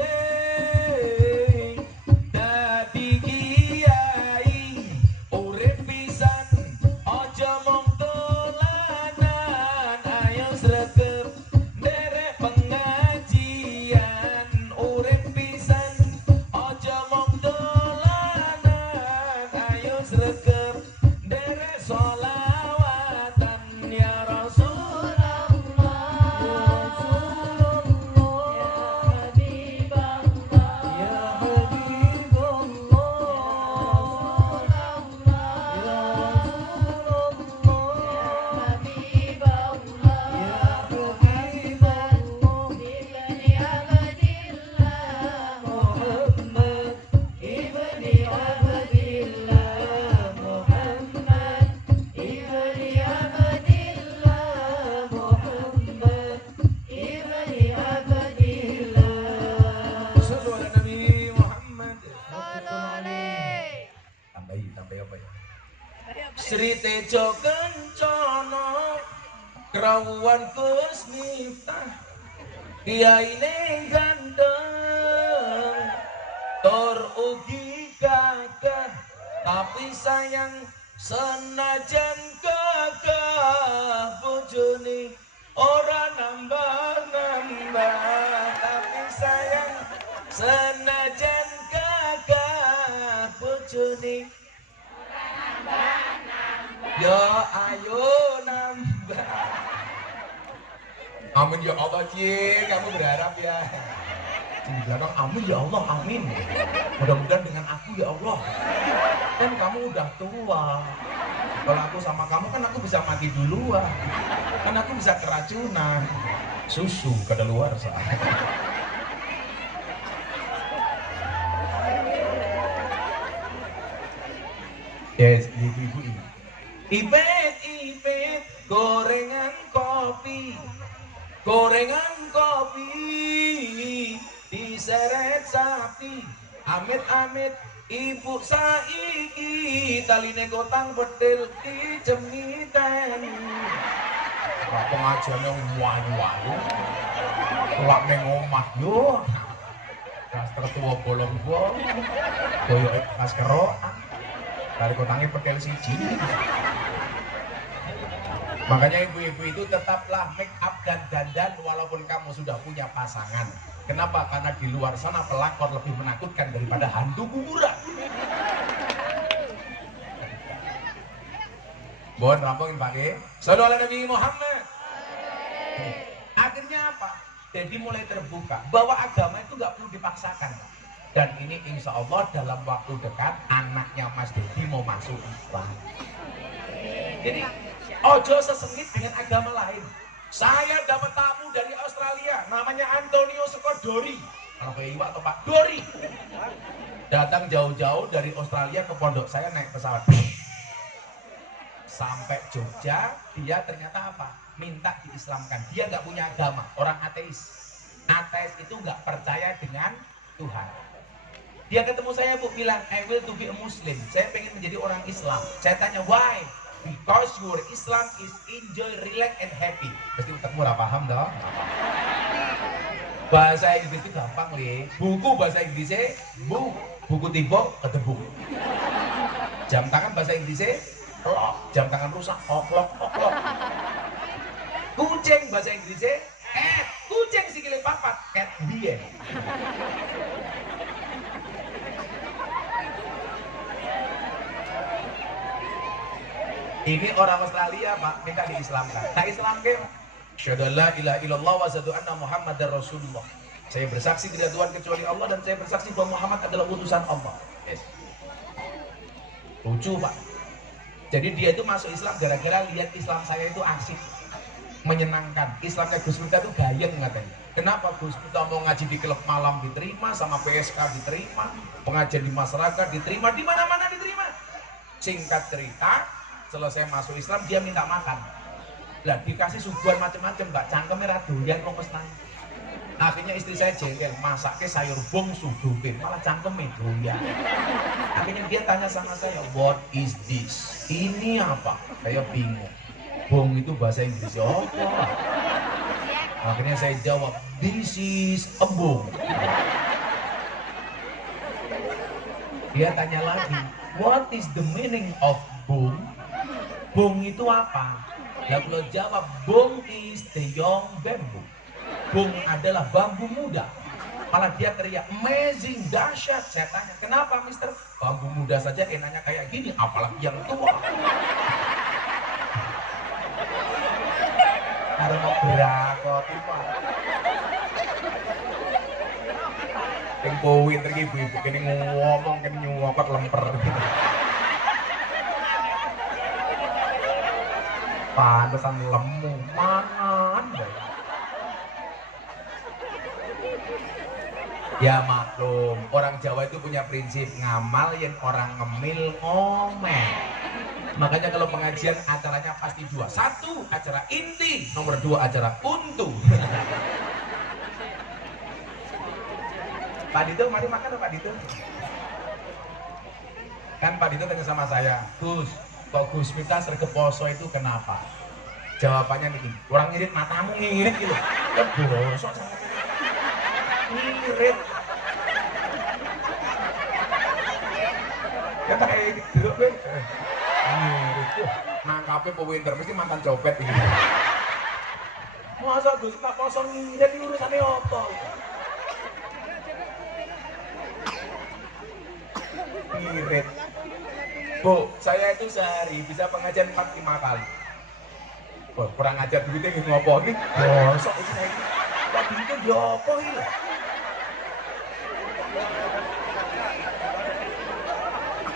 dadi kiai urip pisan aja mung dolanan ayo sregep derek pengajian urip pisan aja mung dolanan ayo sregep derek sholawatan ya Rasulullah Sri Tejo Kencana Krawuhan Gus Miftah Kiyaine ganteng tur ugi gagah tapi sayang senajan gagah bojone ora nambah-nambah tapi sayang senajan gagah bojone ya ayo nambah. Amin ya Allah, Cik. Kamu berharap ya. Bilang amin ya Allah, amin. Mudah-mudahan dengan aku ya Allah. Kan kamu udah tua. Kalau aku sama kamu kan aku bisa mati duluan. Kan aku bisa keracunan. Susu kadaluarsa. Yes, ibu-ibu ini. Ipet gorengan kopi diseret sapi amit-amit ibu saiki taline kotang bedil dijemiten kok pengajiane wayu-wayu kelak ning omah yo daster tuwa bolong-bolong koyo pas kerokan dari kotangnya bedil siji. Makanya ibu-ibu itu tetaplah make up dan dandan walaupun kamu sudah punya pasangan. Kenapa? Karena di luar sana pelakor lebih menakutkan daripada hantu kuburan. Mohon rampungin Pak Ge. Sallallahu alaihi Nabi Muhammad. Akhirnya apa? Jadi mulai terbuka bahwa agama itu nggak perlu dipaksakan. Dan ini insya Allah dalam waktu dekat anaknya Mas Dedi mau masuk Islam. Jadi ojo sesengit dengan agama lain. Saya dapat tamu dari Australia, namanya Antonio Skodori. Kalau kayak Iwak atau Pak Dori. Datang jauh-jauh dari Australia ke pondok saya naik pesawat. Sampai Jogja, dia ternyata apa? Minta diislamkan. Dia nggak punya agama, orang ateis. Ateis itu nggak percaya dengan Tuhan. Dia ketemu saya, Bu, bilang, I will to be a Muslim. Saya pengen menjadi orang Islam. Saya tanya, why? Because your Islam is enjoy, relax, and happy. Pasti ketemu ora paham dong. Bahasa Inggris itu gampang, Le. Buku bahasa Inggrisnya, buku tiba ketebuk. Jam tangan bahasa Inggrisnya, clock. Jam tangan rusak, clock. Kucing bahasa Inggrisnya, cat. Kucing sikile papat, cat dia. Ini orang Australia, Pak, minta diislamkan. Tak Islamkan. Asyhadu an la ilaha illallah wa asyhadu anna Muhammadar Rasulullah. Saya bersaksi tidak Tuhan kecuali Allah dan saya bersaksi bahwa Muhammad adalah utusan Allah. Yes. Lucu, Pak. Jadi dia itu masuk Islam gara-gara lihat Islam saya itu asik, menyenangkan. Islamnya Gus Miftah itu gayeng katanya. Kenapa Gus Miftah mau ngaji di klub malam diterima, sama PSK diterima, pengajian di masyarakat diterima, di mana-mana diterima. Singkat cerita, selesai masuk Islam dia minta makan. Lah dikasih suguhan macam-macam, Mbak, cangkeme ra doyan kok mestane. Akhirnya istri saya jengkel, masaknya sayur bong sudupe, malah cangkeme doyan. Akhirnya dia tanya sama saya, what is this? Ini apa? Saya bingung. Bong itu bahasa Inggris, apa? Akhirnya saya jawab, this is embung. Dia tanya lagi, what is the meaning of bung? Bung itu apa? Ya beliau jawab, bung is the young bamboo. Bung adalah bambu muda. Malah dia teriak, amazing, dahsyat. Saya tanya, kenapa mister? Bambu muda saja enaknya kayak gini, apalagi yang tua. Karena mau berakotin pak. Yang bawin terus ibu-ibu kini ngomong, kini nyuapet lemper. Pantesan lemu, mangan. Ya maklum, orang Jawa itu punya prinsip ngamal yang orang ngemil ngomel. Makanya kalau pengajian acaranya pasti dua. Satu, acara inti. Nomor dua, acara untu. Pak Dito, mari makan Pak Dito. Kan Pak Dito tanya sama saya, Gus, kok Gus Miftah sergap poso itu kenapa? Jawabannya nih, orang ngirit matamu ngirit gitu. Ya bosok sama ngirit. Ya tak kayak gitu deh. Ngirit tuh, nangkapnya po winter mesti mantan copet ini. Masa Gus tak poso ngirit ini urusannya apa? Ngirit. Bu, saya itu sehari bisa pengajian 4-5 kali. Oh, kurang ajar duitnya ngopo iki. Bosok iki saiki. Kok duitnya diopo iki?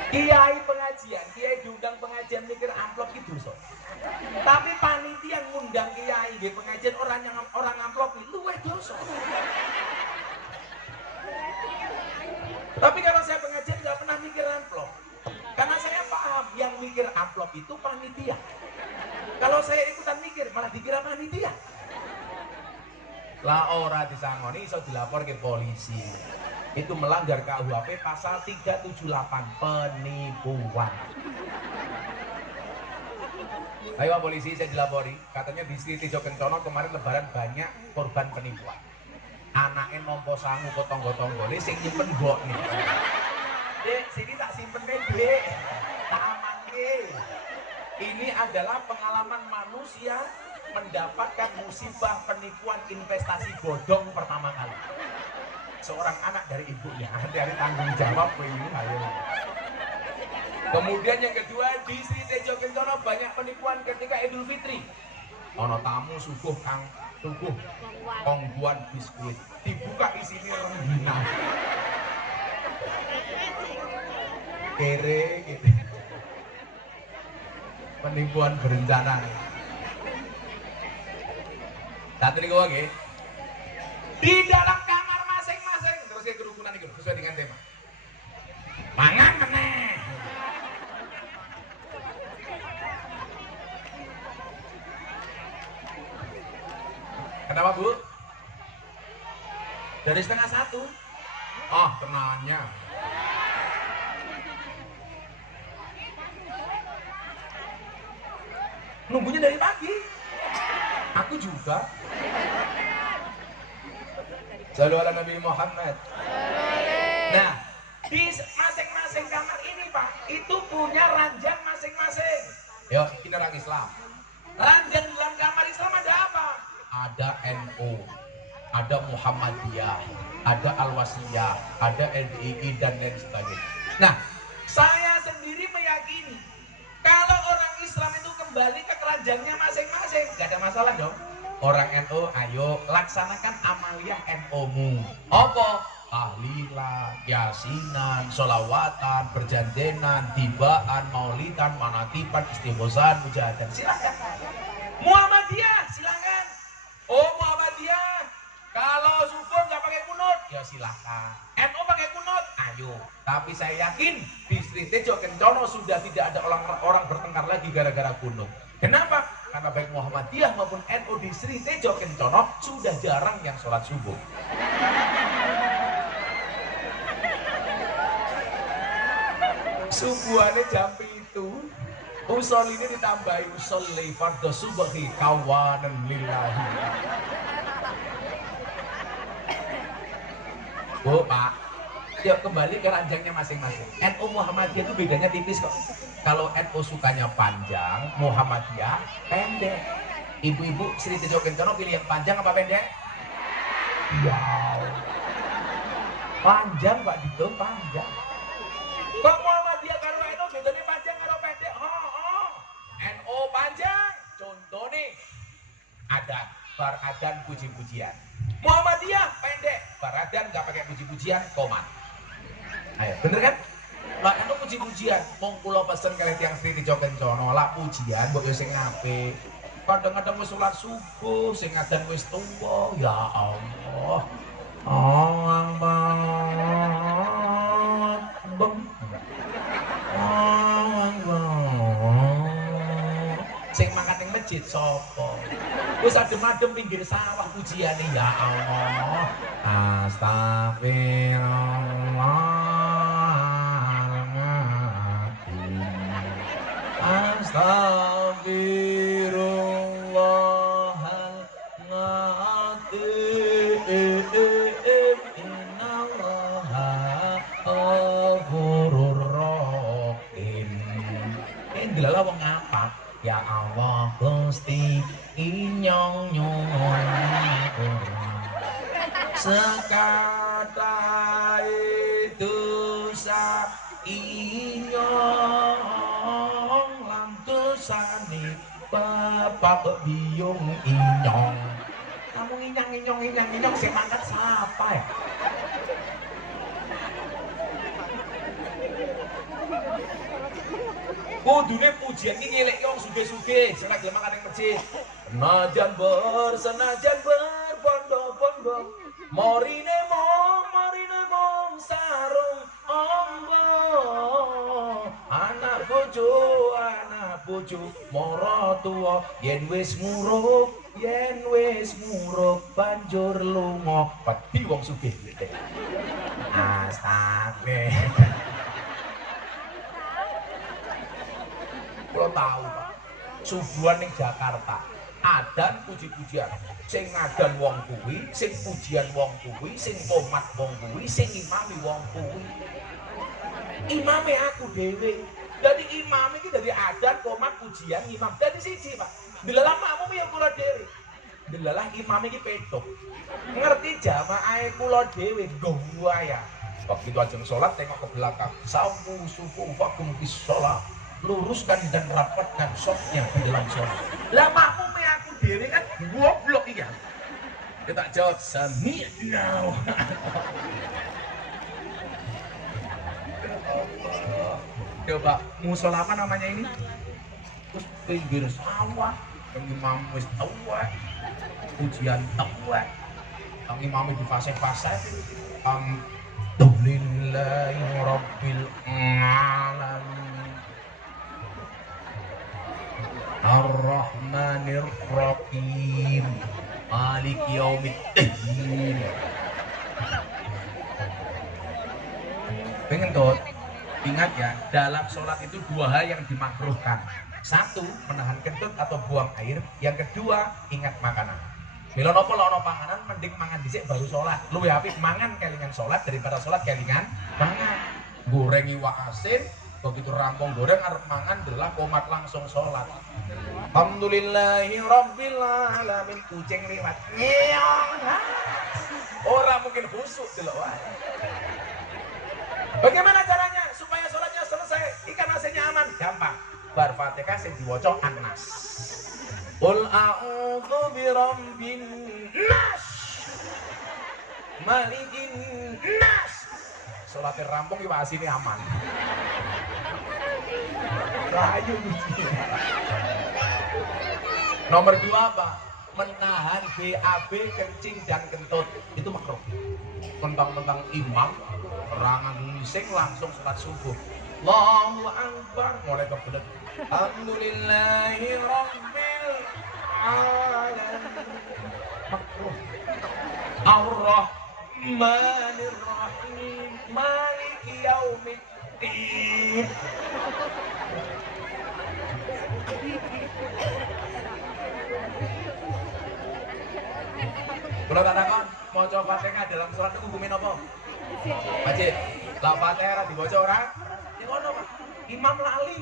Kiai pengajian, kiai diundang pengajian mikir amplop itu dosa. Tapi panitia yang ngundang kiai nggih pengajian orang amplop itu luwih dosa. Tapi kalau saya pengajian nggak pernah mikir amplop. Karena saya paham yang mikir amplop itu panitia. Kalau saya ikutan mikir malah dikira panitia. Lah ora disangoni iso dilapor ke polisi. Itu melanggar KUHP pasal 378 penipuan. Ayo polisi, saya dilapori. Katanya di Sri Tejo Kencono kemarin lebaran banyak korban penipuan. Anaknya nompo sangu ke tonggo-tonggo ini sing nyimpen mbok nih. Dek, sini tak simpen dek. Tak aman dek. Ini adalah pengalaman manusia mendapatkan musibah penipuan investasi bodong pertama kali. Seorang anak dari ibunya, dari tanggung jawab ini ayo. Kemudian yang kedua di Sri Tejo Kencono banyak penipuan ketika Idul Fitri. Ono tamu suguh kang suguh kongguan biskuit, dibuka isinya rengginang. Kere gitu. Penipuan berencana. Satu nih gue di dalam kamar masing-masing terus kayak kerukunan itu sesuai dengan tema. Mangan meneh. Kenapa Bu? Dari 12:30. Oh tenangnya. Nunggunya dari pagi. Aku juga. Sallu ala Nabi Muhammad. Nah, di masing-masing kamar ini Pak, itu punya ranjang masing-masing. Yuk, ini orang Islam. Ranjang dalam kamar Islam ada apa? Ada NU, ada Muhammadiyah, ada Al-Wasiyah, ada LDII dan lain sebagainya. Nah, saya sendiri meyakini kalau orang Islam itu kembali ke keranjangnya masing-masing, gak ada masalah dong. Orang NU, ayo laksanakan amaliyah NU-mu. Apa? Tahlilan, yasinan, sholawatan, berjanjenan, tibaan, maulidan, manatiban, istighosan, mujahadan. Silakan. Muhammadiyah, silakan. Oh Muhammadiyah, kalau subuh nggak pakai kunut, ya silakan. NU pakai kunut, ayo. Tapi saya yakin di Sri Tejo Kencono sudah tidak ada orang bertengkar lagi gara-gara kunut. Kenapa? Karena baik Muhammadiyah maupun NU di Sri Tejo Kencono sudah jarang yang sholat subuh. Subuhannya jam itu, usul ini ditambahi usul li fardhu subhi kawanan lillahi. Bu, Pak. Yuk kembali ke ranjangnya masing-masing. NU Muhammadiyah itu bedanya tipis kok. Kalau NU sukanya panjang, Muhammadiyah pendek. Ibu-ibu Sri Tejo Kencono pilih yang panjang apa pendek? Wow. Panjang Pak Dito, panjang. Kok Muhammadiyah karo NU bedanya panjang karo pendek? NU panjang. Contoh nih, ada baradan puji-pujian. Muhammadiyah pendek, baradan nggak pakai puji-pujian, komat. Ayo, bener kan? Lah itu puji-pujian, mong kula pesen kalian tiang Sri Tejo Kencono, lah pujian mbok yo sing apik. Kadang-kadang wis salat subuh, sing ngadan wis tuwa, ya Allah. Sing makan ning masjid sapa? Wis adem-adem pinggir sawah pujiane, ya Allah. Astagfirullahaladzim. Astagfirullahaladzim. Innallaha ghafurur rahim. Ini delala wong apa? Ya Allah Gusti inyong nyuwun sekata itu sa inyong lantusane bapak biung inyong. Kamu inyong sing mangkat siapa ya? Kudune pujian iki nyelek wong sugih-sugih, sing gelem makan ning masjid. Senajan berbondo-bondo, morine mong sarung ombo. Anak bojo mara tuwa yen wis muruk banjur lunga. Pedi wong sugih. Astagfirullah. Kalau tahu Pak, subuhan ning Jakarta, adan puji-pujian, sing ngadan wong kuwi, sing pujian wong kuwi, sing komat wong kuwi, sing imami wong kuwi. Imame aku dhewe. Dadi imam iki dadi adan, komat, pujian, imam. Dadi siji, Pak. Delalah makmum ya kula dhewe. Delalah imam iki pedhok. Ngerti jamaahe kula dhewe nggo ya. Waktu itu ajeng sholat tengok ke belakang. Sawu sufu fakum bis sholat. Luruskan dan rapatkan softnya di dalam sholat. Lah makmumnya aku diri kan goblok iya. Dia tak jawab sami'na. Coba musola apa namanya ini? Terus pinggir sawah, yang imam wis tua, ujian tua, yang imam di fase-fase. Alhamdulillahi rabbil alamin. Ar-Rahmanir Rahim Maliki Yaumiddin. Pengen tuh, ingat ya, dalam sholat itu dua hal yang dimakruhkan. Satu, menahan kentut atau buang air. Yang kedua, ingat makanan. Bila nopo ono panganan, mending mangan dhisik baru sholat. Luwih apik mangan kelingan sholat daripada sholat kelingan mangan. Goreng iwak asin, begitu rampung goreng arep mangan adalah komat langsung sholat. Alhamdulillahi rabbil alamin. Kucing liwat nyeong. Orang mungkin khusuk delok wae. Bagaimana caranya supaya sholatnya selesai, ikan asinnya aman? Gampang. Bar Fatihah sing diwaca An-Nas. Qul a'udzu birabbin nas. Malikin nas. Sholatnya rampung iwak asinnya aman. Rayu. Nomor 2 apa? Menahan BAB, kencing dan kentut. Itu makruh. Tentang imam, terangan ngising langsung sholat subuh. Allahu Akbar, mulai kebelet. Alhamdulillahi rabbil alamin. Makruh. Ar-Rahmanir Rahim Maliki Yaumiddin. Kalau tak takon, mau coba Fatihah dalam sholat itu hukumnya apa? Majid, la Fatihah dibaca ora? Ya ngono, Pak. Imam lali.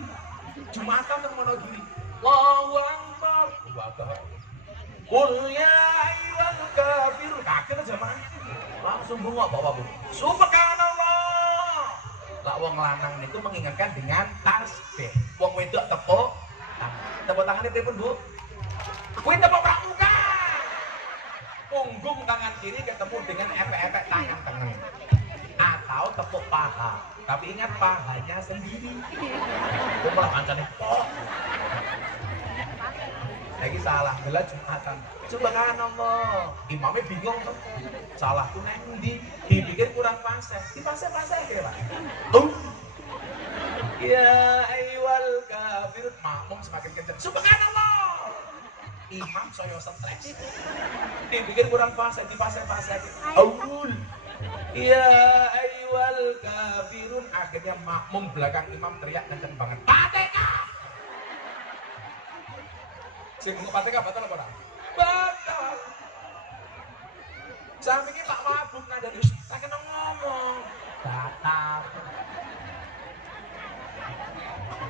Jumatan nang Monogiri. Allahu Akbar. Akbar. Qul ya ayyuhal kafirun. Kaget aja, Mas. Langsung bengok Bapak Bu. Subhanallah. Lah wong lanang niku mengingatkan dengan tasbih. Wong wedok tepuk tangan. Tepuk tangannya pripun, Bu? Kuwi tepuk pramuka. Punggung tangan kiri ketemu dengan epek-epek tangan tengah. Atau tepuk paha. Tapi ingat pahanya sendiri. Itu malah kancane pok. Lagi salah, gelar Jumatan. Subhanallah. Imamnya bingung tuh. Salah tuh neng di dipikir kurang fase. Di fase ya Pak. Ya ayyuhal kafir, makmum semakin kencang. Subhanallah. Imam saya stres. Dipikir kurang fase, di fase. Aul. Ya ayyuhal kafirun, akhirnya makmum belakang imam teriak kenceng banget. Fatihah. Sing Fatihah batal apa ora? Batal. Sampinge Pak Mabuk ngandani wis tak kena ngomong. Batal.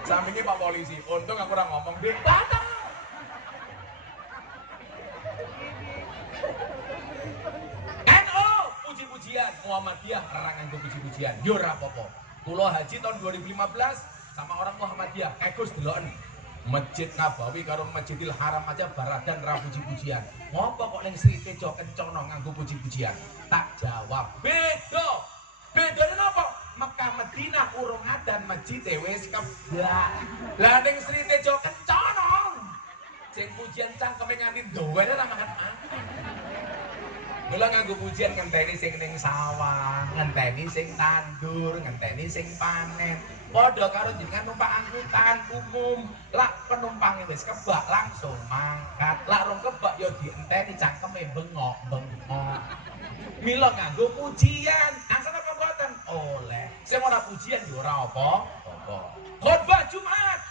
Sampinge Pak Polisi, untung aku ora ngomong, Dik. Batal. Puji-pujian Muhammadiyah orang nganggo puji-pujian yo ora apa-apa. Kula haji tahun 2015 sama orang Muhammadiyah Gus deloken Masjid Nabawi karo Masjidil Haram aja baradan ra puji-pujian. Ngopo kok ning Sri Tejo kencono nganggo puji-pujian? Tak jawab, beda. Bedane napa? Mekah Madinah urung adan masjid wis keblak. Lah ning Sri Tejo kencono. Sing pujian cangkeme nganti ndowen ora makan. Mula nganggo pujian ngenteni sing ning sawah, ngenteni sing tandur, ngenteni sing panen. Padha karo jenengan numpak angkutan umum, lak penumpange wis kebak langsung mangkat. Lak rong kebak ya dienteni cangkeme bengok-bengok. Mila nganggo pujian, asal apa mboten? Oleh. Sing ora pujian ya ora apa-apa. Khotbah Jumat.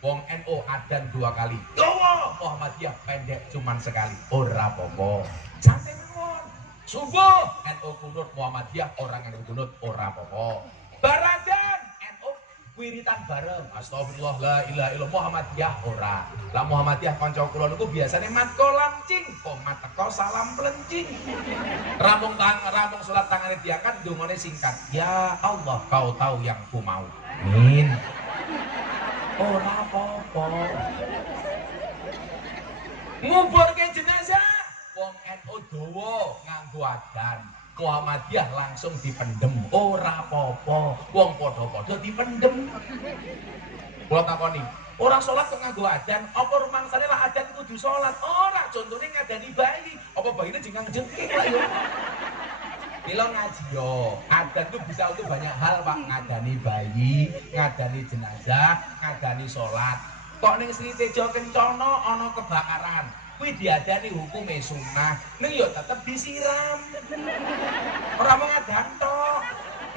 Wong NU adzan 2 kali. Dawa Muhammadiyah pendek cuman sekali. Ora apa-apa. Santai mawon. Subuh NU kunut, Muhammadiyah orang yang kunut ora apa-apa. Baradan NU wiritan bareng. Astagfirullah la ilaha illallah, Muhammadiyah ora. Lah Muhammadiyah kanca kula niku biasane matko lamcing, komat teko salam pelencing. Ramung salat tangane diangkat dungane singkat. Ya Allah, kau tahu yang ku mau. Amin. Ora apa-apa. Nguburke jenazah wong NU dawa nganggo adzan. Muhammadiyah langsung dipendem. Ora apa-apa. Wong padha-padha dipendem. Kula takoni, ora salat kok nganggo adzan? Apa rumangsane lah adzan kudu salat? Ora, contone ngadani bayi. Apa bayine jengang jengking lah yo. Mila ngaji yo, adzan itu bisa untuk banyak hal Pak, ngadani bayi, ngadani jenazah, ngadani sholat. Kok ning Sri Tejo kencono ana kebakaran, kuwi diadani hukume sunah, ning yo tetep disiram. Ora mau ngadan tok,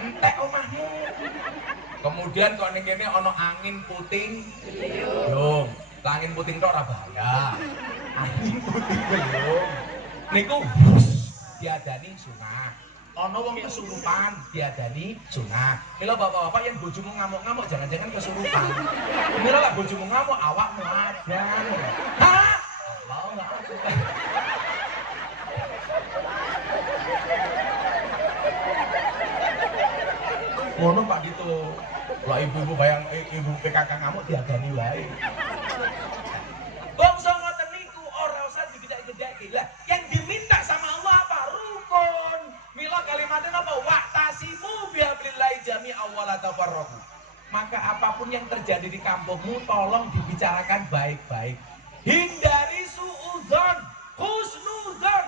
entek omahmu. Kemudian kok ning kene ana angin puting beliung. Angin puting tok ora bahaya. Angin puting beliung niku diadani sunah. Ono wong kesurupan diadani sunah. Mila bapak-bapak yang bojomu ngamuk-ngamuk jangan-jangan kesurupan. Mila lah bojomu ngamuk awakmu adan. Hah? Allah enggak. Ngono Pak gitu. Lah ibu-ibu bayang ibu PKK ngamuk diadani wae. Bangsa ngoten niku ora usah digedhe-gedheke. Lah yang diminta sama Allah apa? Rukun. Mila kalimatnya apa? Wa'tasimu bihablillahi jami'an wa la tafarraqu. Maka apapun yang terjadi di kampungmu tolong dibicarakan baik-baik. Hindari suudzon, husnudzon.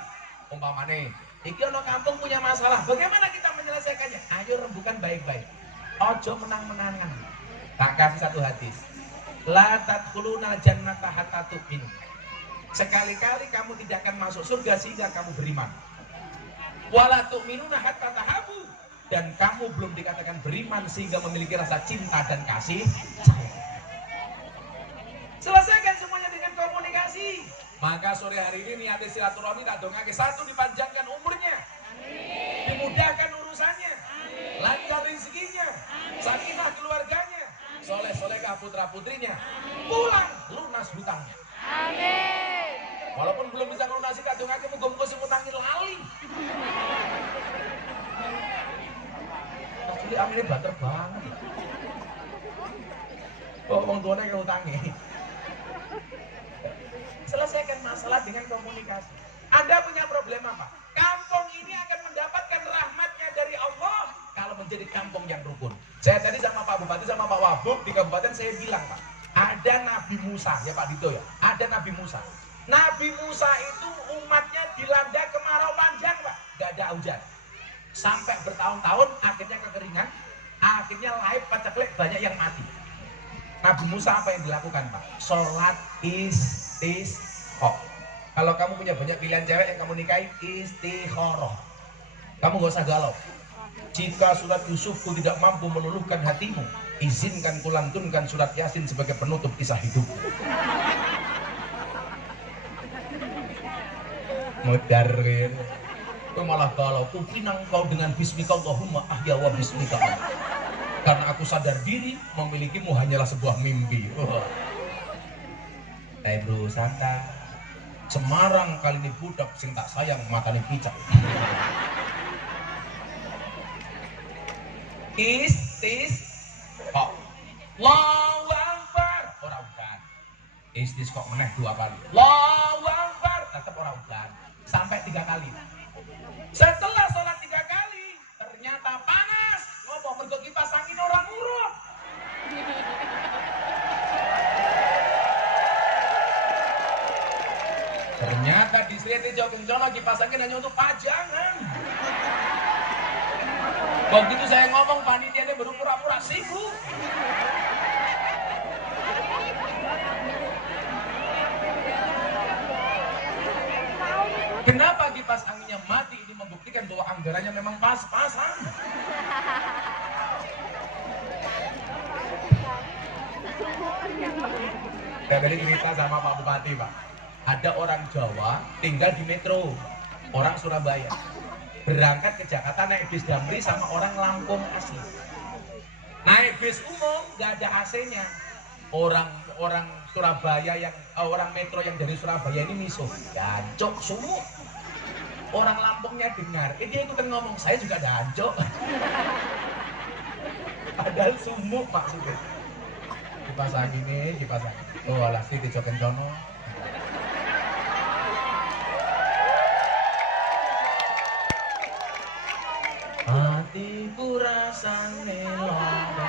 Umpamane, iki ono kampung punya masalah. Bagaimana kita menyelesaikannya? Ayo rembukan baik-baik. Ojo menang-menangan. Tak kasih satu hadis. La tadkhulunal jannata hatta tu'minu. Sekali-kali kamu tidak akan masuk surga sehingga kamu beriman. Wala tu'minuna hatta tahabu, dan kamu belum dikatakan beriman sehingga memiliki rasa cinta dan kasih sayang. Selesaikan semuanya dengan komunikasi. Maka sore hari ini niatnya silaturahmi tak dongake. 1, dipanjangkan umurnya. Dimudahkan urusannya. menikah putra-putrinya pulang lunas hutangnya. Amin. Walaupun belum bisa melunasi kadung-kadung, muga-muga sing utangin lali. Jadi amine banter banget. Oh, wong tuane yang utangi. Selesaikan masalah dengan komunikasi. Anda punya problem apa? Kampung ini akan mendapatkan rahmatnya dari Allah kalau menjadi kampung yang rukun. Saya tadi sama Pak Bupati sama Pak Wabub di kabupaten saya bilang, Pak, ada Nabi Musa, ya Pak Dito ya, ada Nabi Musa. Nabi Musa itu umatnya dilanda kemarau panjang, Pak, gak ada hujan. Sampai bertahun-tahun, akhirnya kekeringan, akhirnya lahir paceklik, banyak yang mati. Nabi Musa apa yang dilakukan, Pak? Sholat istisqa. Kalau kamu punya banyak pilihan cewek yang kamu nikahi, istikharah. Kamu gak usah galau. Jika surat Yusufku tidak mampu meluluhkan hatimu, izinkan kulantunkan surat Yasin sebagai penutup kisah hidupmu. Mudarir. Kau malah galau. Kupinang kau dengan bismika Allahumma ahya wa bismika. Karena aku sadar diri memilikimu hanyalah sebuah mimpi. Bro, santai. Semarang kali ini budak sing tak sayang matane picak. Istisqa. Allahu Akbar. Ora udan. Istisqa meneh 2 kali. Allahu Akbar. Tetap ora udan. Sampai 3 kali. Setelah sholat 3 kali, ternyata panas. Ngopo mergo kipas angin ora murah. Ternyata di Sri Jogja kipas angin hanya untuk pajangan. Begitu saya ngomong, panitianya baru pura-pura sibuk. Kenapa kipas anginnya mati? Ini membuktikan bahwa anggarannya memang pas-pasan. Saya tadi cerita sama Pak Bupati, Pak. Ada orang Jawa tinggal di metro, orang Surabaya. Berangkat ke Jakarta naik bis Damri sama orang Lampung asli. Naik bis umum nggak ada AC-nya. Orang Surabaya orang metro yang dari Surabaya ini misuh, dancok sumuk. Orang Lampungnya dengar, dia ikutan ngomong, saya juga dancok. Padahal sumuk maksudnya. Kipas angin ini, kipas angin. Oh, alas iki dijoken kono. Hatiku rasane londo,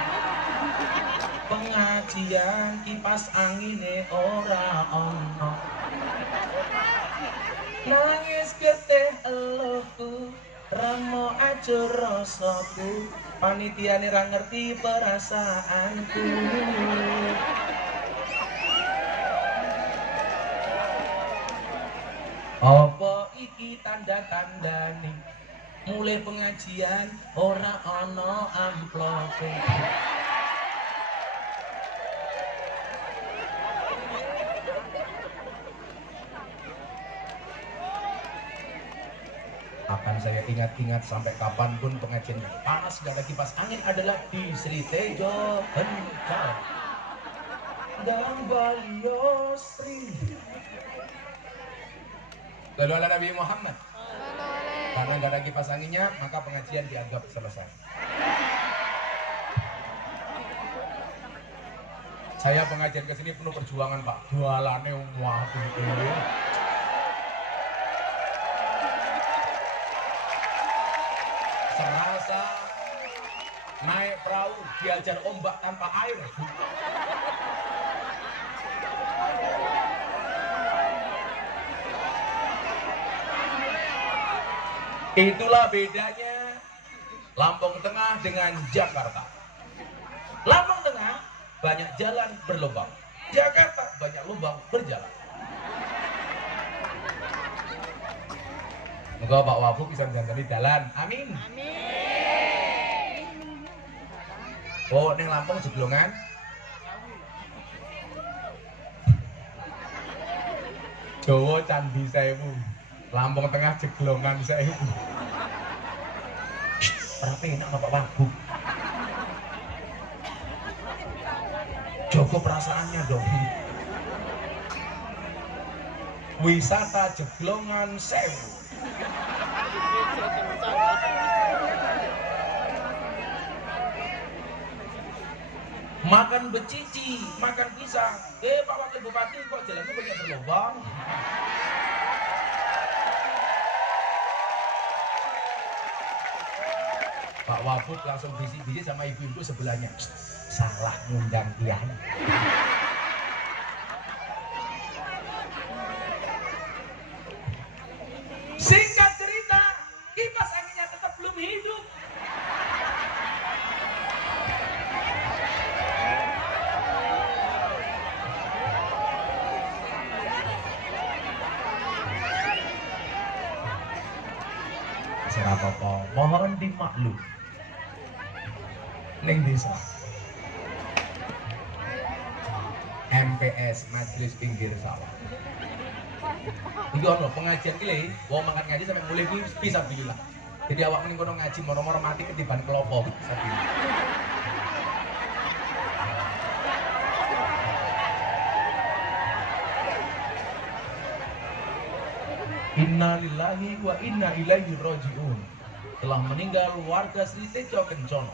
pengajian kipas angine ora ono. Nangis getih eluhku, remo ajur rasaku, panitiane ra ngerti perasaanku. Apa iki tanda-tandane mulai pengajian ora ana amplope. Akan saya ingat-ingat sampai kapanpun pengajian panas gak ada kipas angin adalah di Sri Tejo Bencana dan Balio Sri. Lalu ala Nabi Muhammad. Karena gak ada kipas anginnya, maka pengajian dianggap selesai. Saya pengajian ke sini penuh perjuangan, Pak. Jualannya wah gitu. Serasa naik perahu diajar ombak tanpa air. Itulah bedanya Lampung Tengah dengan Jakarta. Lampung Tengah banyak jalan berlubang, Jakarta banyak lubang berjalan. Moga Pak Wabu bisa menjadi jalan. Amin. Amin. Oh, neng Lampung jeblongan. Jawa Candi Sewu. Lampung Tengah jeglongan Sewu. Ora penak Pak Wabu. perasaannya dong. Wisata Jeglongan Sewu. Makan becici, makan pisang. Pak Wakil Bupati kok jalannya banyak berlubang. Pak Wabuk langsung bisi-bisi sama ibu-ibu sebelahnya. Salah ngundang kiai. Singkat cerita, kipas anginnya tetap belum hidup. Apa-apa, mohon dimaklum. Ning desa MPS Majelis Pinggir Sawah. Iki ono pengajian iki, wong makan ngaji sampai mulai iki bisa billah. Jadi awak ning kono ngaji moro-moro mati ketiban kelopo. Inna lillahi wa inna ilaihi raji'un. Telah meninggal warga Sri Tejo Kencono,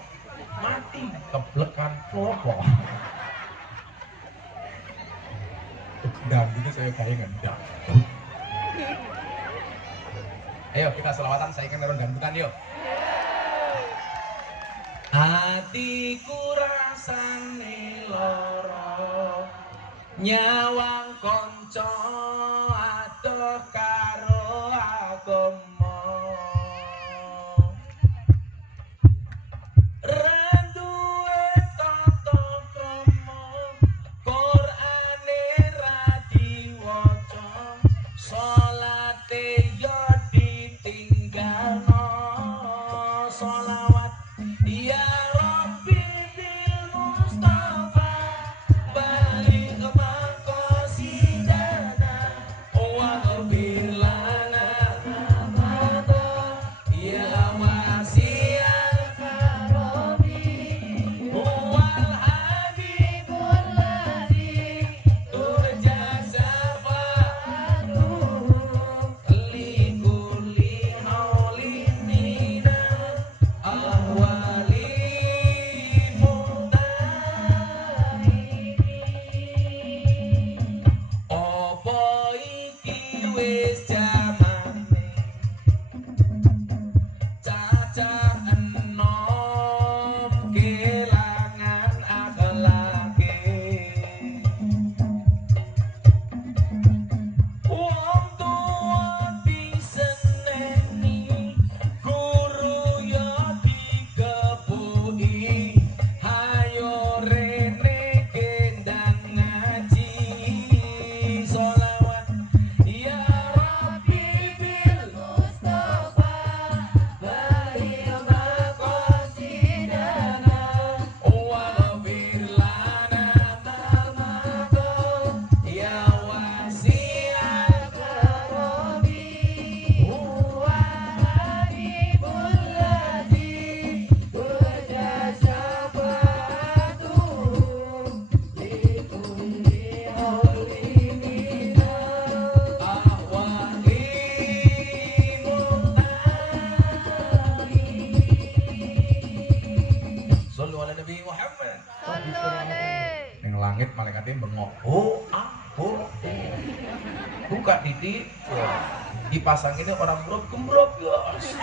mati keblekan kelopo. Dan itu saya kayak ngendang. Ayo kita selawatan, saya ingin dangdutan yuk. Hatiku rasane loro, nyawang konco adoh karo agama. Randuwe tata krama, Qur'ane ra diwaca, salate yo ditinggalno. Sholawat ya Rabbi bil Mustafa, balik maqasidana wa ghfir lana Ramadan ya wasi'al karami wal habibul ladzi turja syafa'atuhu li kulli haulin minal ahwali muhtahini. Apa iki wis jamane cacah enom kelangan akhlake. Wong tuwa diseneni, guru yo digepuki, hayo rene kendang ngaji. Sholawat ya Rabbi bil Mustafa, balik maqasidana wa ghfir lana Ramadan ya wasi'al karami huwa habibul ladzi turja syafa'atuhu li kulli haulin minal ahwali muhtahini. Shallu ala Nabi Muhammad. Sallu alaihi. Yang langit malaikatnya bengok. Oh, buka titik. Dipasang ini orang gembrok yos.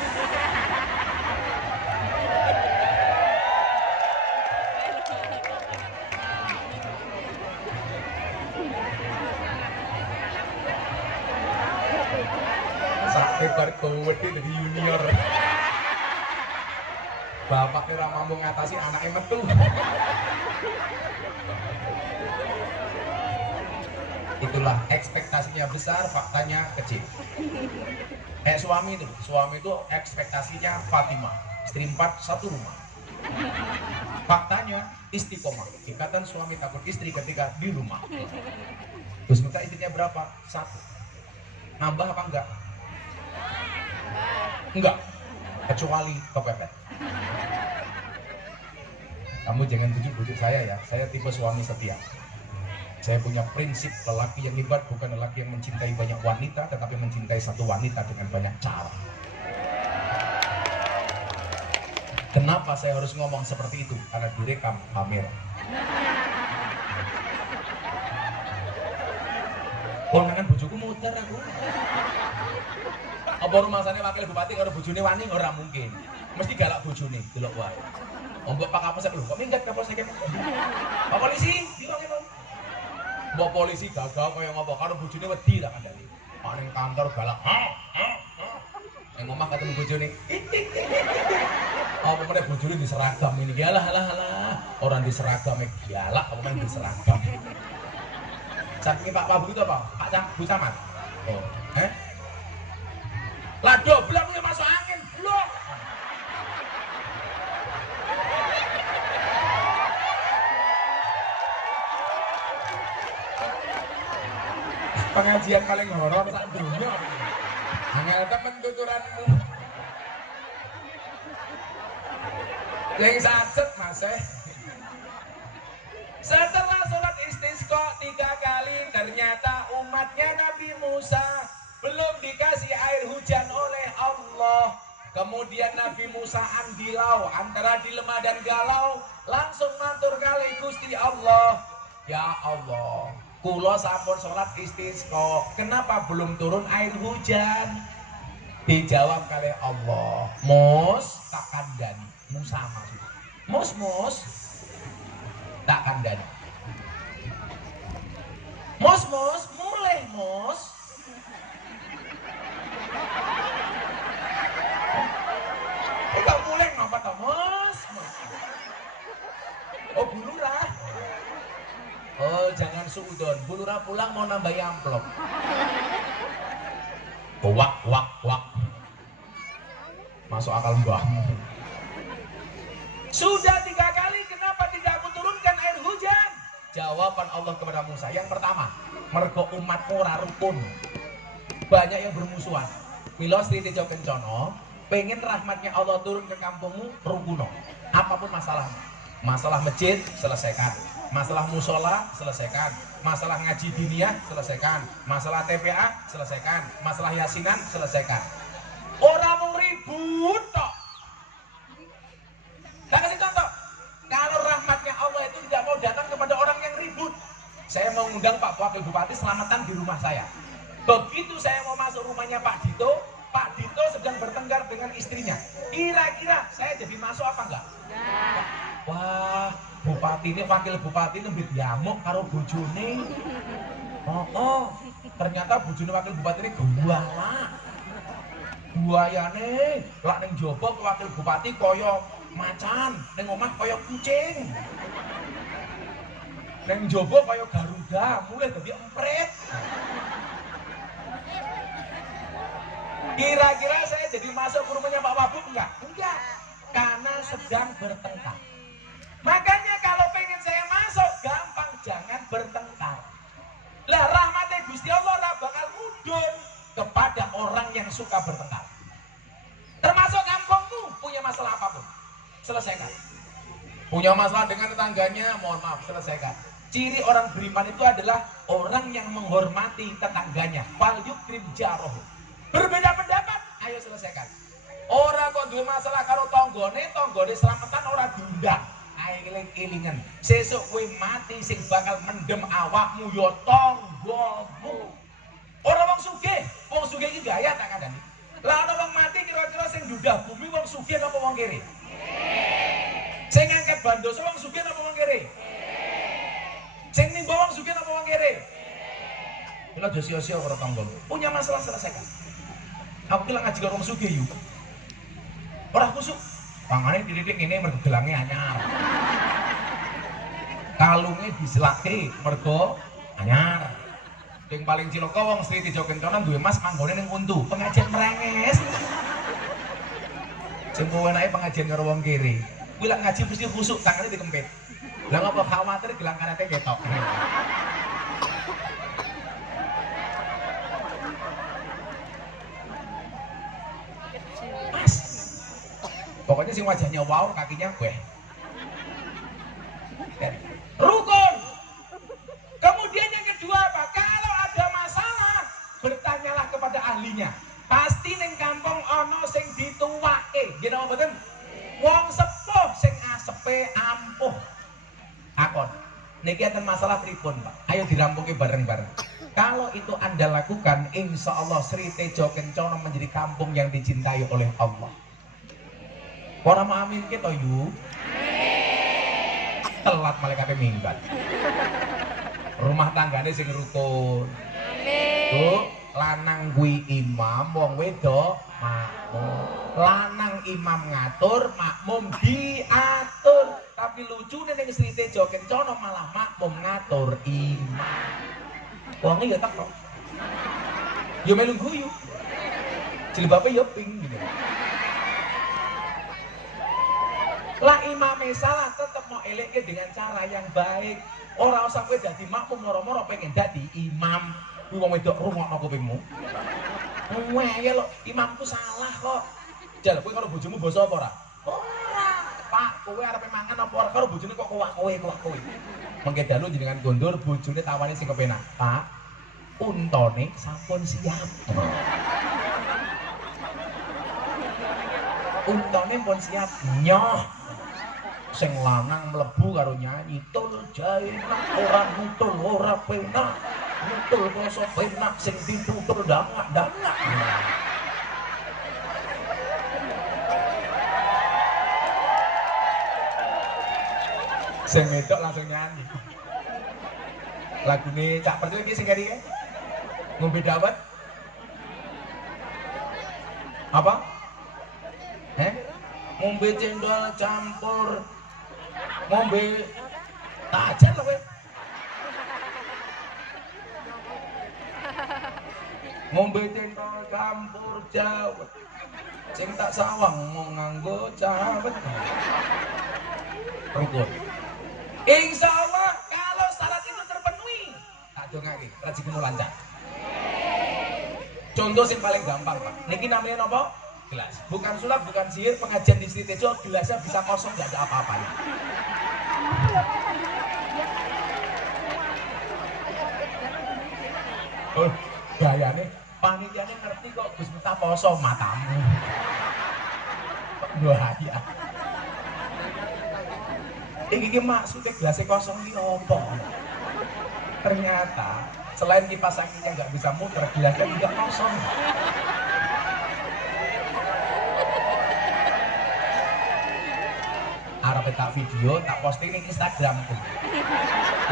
Sampai kartu wedi dari junior. Bapaknya ra mampu ngatasi anaknya metu. Itulah ekspektasinya besar, faktanya kecil. Suami itu ekspektasinya Fatimah, istri 4 satu rumah. Faktanya istiqomah, ikatan suami takut istri ketika di rumah. Terus minta istrinya berapa? 1. Nambah apa enggak? Enggak, kecuali kepepet. Kamu jangan bujuk-bujuk saya ya, saya tipe suami setia. Saya punya prinsip, lelaki yang hebat bukan lelaki yang mencintai banyak wanita, tetapi mencintai satu wanita dengan banyak cara. Kenapa saya harus ngomong seperti itu? Karena direkam kamera. Konangan bojoku muter aku. Apa rumasane wakil bupati karo bojone wani ora mungkin. Mesti galak bojone, delok wae. Ombok Pak Kapolsek lho, kok minggat Kapolsek kene? Pak polisi, dilonge lho. Mbok polisi gagal kaya ngopo karo bojone wedi tak kandhani. Pak ning kantor galak. Ning omah ketemu bojone. Apa meneh bojone diseragam ini. Alah. Orang diseragam galak, apa meneh diseragam. Saking Pak Wabu itu apa? Bu Camat? Oh. Lah dobrak punya masuk angin, blok. Pengajian paling horor sak dunia. Angel temen tuturanmu. Yang sacet Mas Setelah sholat istisqa 3 kali, ternyata umatnya Nabi Musa belum dikasih air hujan oleh Allah. Kemudian Nabi Musa andilau antara dilema dan galau, langsung matur kali Gusti Allah, ya Allah, kula sampun sholat istisqa, kenapa belum turun air hujan? Dijawab kali Allah, Mus tak kandani. Musa maksudnya, Mus tak kandani. Mus mulai Mus. Kok mulai ngapa toh Mus? Oh bulurah. Oh jangan suudon, bulurah pulang mau nambah amplop. Wak. Masuk akal mbahmu. Sudah 3 kali, kenapa tidak kuturunkan air hujan? Jawaban Allah kepada Musa, yang pertama, mergo umatmu ora rukun, banyak yang bermusuhan. Mila Sri Tejo Kencono pengen rahmatnya Allah turun ke kampungmu, rukuno. Apapun masalahmu, masalah masjid selesaikan, masalah musola selesaikan, masalah ngaji diniyah selesaikan, masalah TPA selesaikan, masalah yasinan selesaikan. Orang mau ribut toh. Saya kasih contoh, kalau rahmatnya Allah itu tidak mau datang kepada orang yang ribut. Saya mau mengundang Pak Wakil Bupati selamatan di rumah saya. Begitu saya mau masuk rumahnya Pak Dito sedang bertengkar dengan istrinya. Kira-kira saya jadi masuk apa enggak? Ya. Wah, Bupati ini, Wakil Bupati ini diamuk karo bojone. Oh, ternyata bojone Wakil Bupati ini galak. Buayane lak ning jaba Wakil Bupati koyo macan, ning omah kaya kucing. Ning jaba kaya garuda, mulai dadi empret. Kira-kira saya jadi masuk ke rumahnya Pak Wabub enggak? Enggak, karena sedang bertengkar. Makanya kalau pengen saya masuk, gampang, jangan bertengkar. Lah rahmatnya Gusti Allah ora bakal mudhun kepada orang yang suka bertengkar. Termasuk kampungmu punya masalah apapun, selesaikan. Punya masalah dengan tetangganya, mohon maaf, selesaikan. Ciri orang beriman itu adalah orang yang menghormati tetangganya. Fal yukrim jaroh. Berbeda pendapat, ayo selesaikan. Orang kok duwe masalah karo tanggane selamatan ora diundang. Eling-elingan. Sesuk kowe mati sing bakal mendem awakmu ya tanggamu. Ora wong sugih iki gaya tak kandhani. Lah ana wong mati kira-kira sing ndudah bumi wong sugih apa wong kere? Sing ngangkat bandoso wong sugih apa wong kere? Sing nimba wong sugih apa wong kere? Kula aja sia-sia karo tanggamu. Punya masalah selesaikan. Aku kira ngaji karo wong sugih yuk. Ora kusuk. Pangane dilidik ngene mergo gelange anyar. Kalunge diselake mergo anyar. Yang paling cilaka wong Sri Tejo Kencono duwe mas manggone ning untu, pengajian merenges. Sing enake pengajian karo wong kiri. Kuwi lak ngaji mesti khusuk, tangane dikempit. Lah ngopo khawatir gelang kanate ketok. Mas. Pokoknya sing wajahnya wow, kakinya gue. Rukun. Kemudian ahlinya. Pasti ning kampung ana sing dituwake. Nggih napa mboten? Wong sepuh sing asepe ampuh. Akon. Niki enten masalah pripun, Pak? Ayo dirampungi bareng-bareng. Kalau itu Anda lakukan, insya Allah Sri Tejo Kencana menjadi kampung yang dicintai oleh Allah. Orang mau amin kita yuk. Telat malaikat minggat. Rumah tanggane sing rukun. Tuh, lanang kuwi imam, wong wedok makmum. Lanang imam ngatur, makmum diatur. Tapi lucu ning Sri Tejo Kencana malah makmum ngatur imam. Wonge ya teko. Ya melu guyu. Jilbabe ya pink gitu. Lah imame salah tetep mau elekke dengan cara yang baik. Ora usah kowe dadi makmum moro-moro pengen dadi imam. Kuwi wong wedok rungokno kupingmu. Ya lo, imamku salah kok. Jal kowe karo bojomu basa apa ora? Ora. Pak, kowe arep mangan apa ora karo bojone kok kowe. Mengke dalu jenengan gondor bojone tawani sing kepenak. Pak, untone sampun siap. Untone pun siap. Nyoh. Sing lanang mlebu karo nyanyi tul jaenak ora nutul ora penak. Nutul koso penak sing ditutul dangak-dangak. Sing wedok langsung nyanyi. Lagune Cak Pertil iki sing kari ngombe dawet. Apa? Ngombe cendol campur. Ngombe tajen lho kowe. Ngombe cendol campur jawet. Sing tak sawang mau nganggo jawet. Rukun. Insya Allah kalau syarat itu terpenuhi, tak dongake rezekimu lancar. Contoh yang paling gampang, Pak. Niki namanya apa? Gelas. Bukan sulap, bukan sihir. Pengajian di Sri Tejo gelasnya bisa kosong, nggak ada apa-apanya. Oh, gayane panitianya ngerti kok Gus Miftah poso matamu. Bahaya. Iki maksudnya gelasnya kosong ini apa? Ternyata selain kipas anginnya nggak bisa muter, gelasnya juga kosong. Arep tak video, tak posting di Instagramku.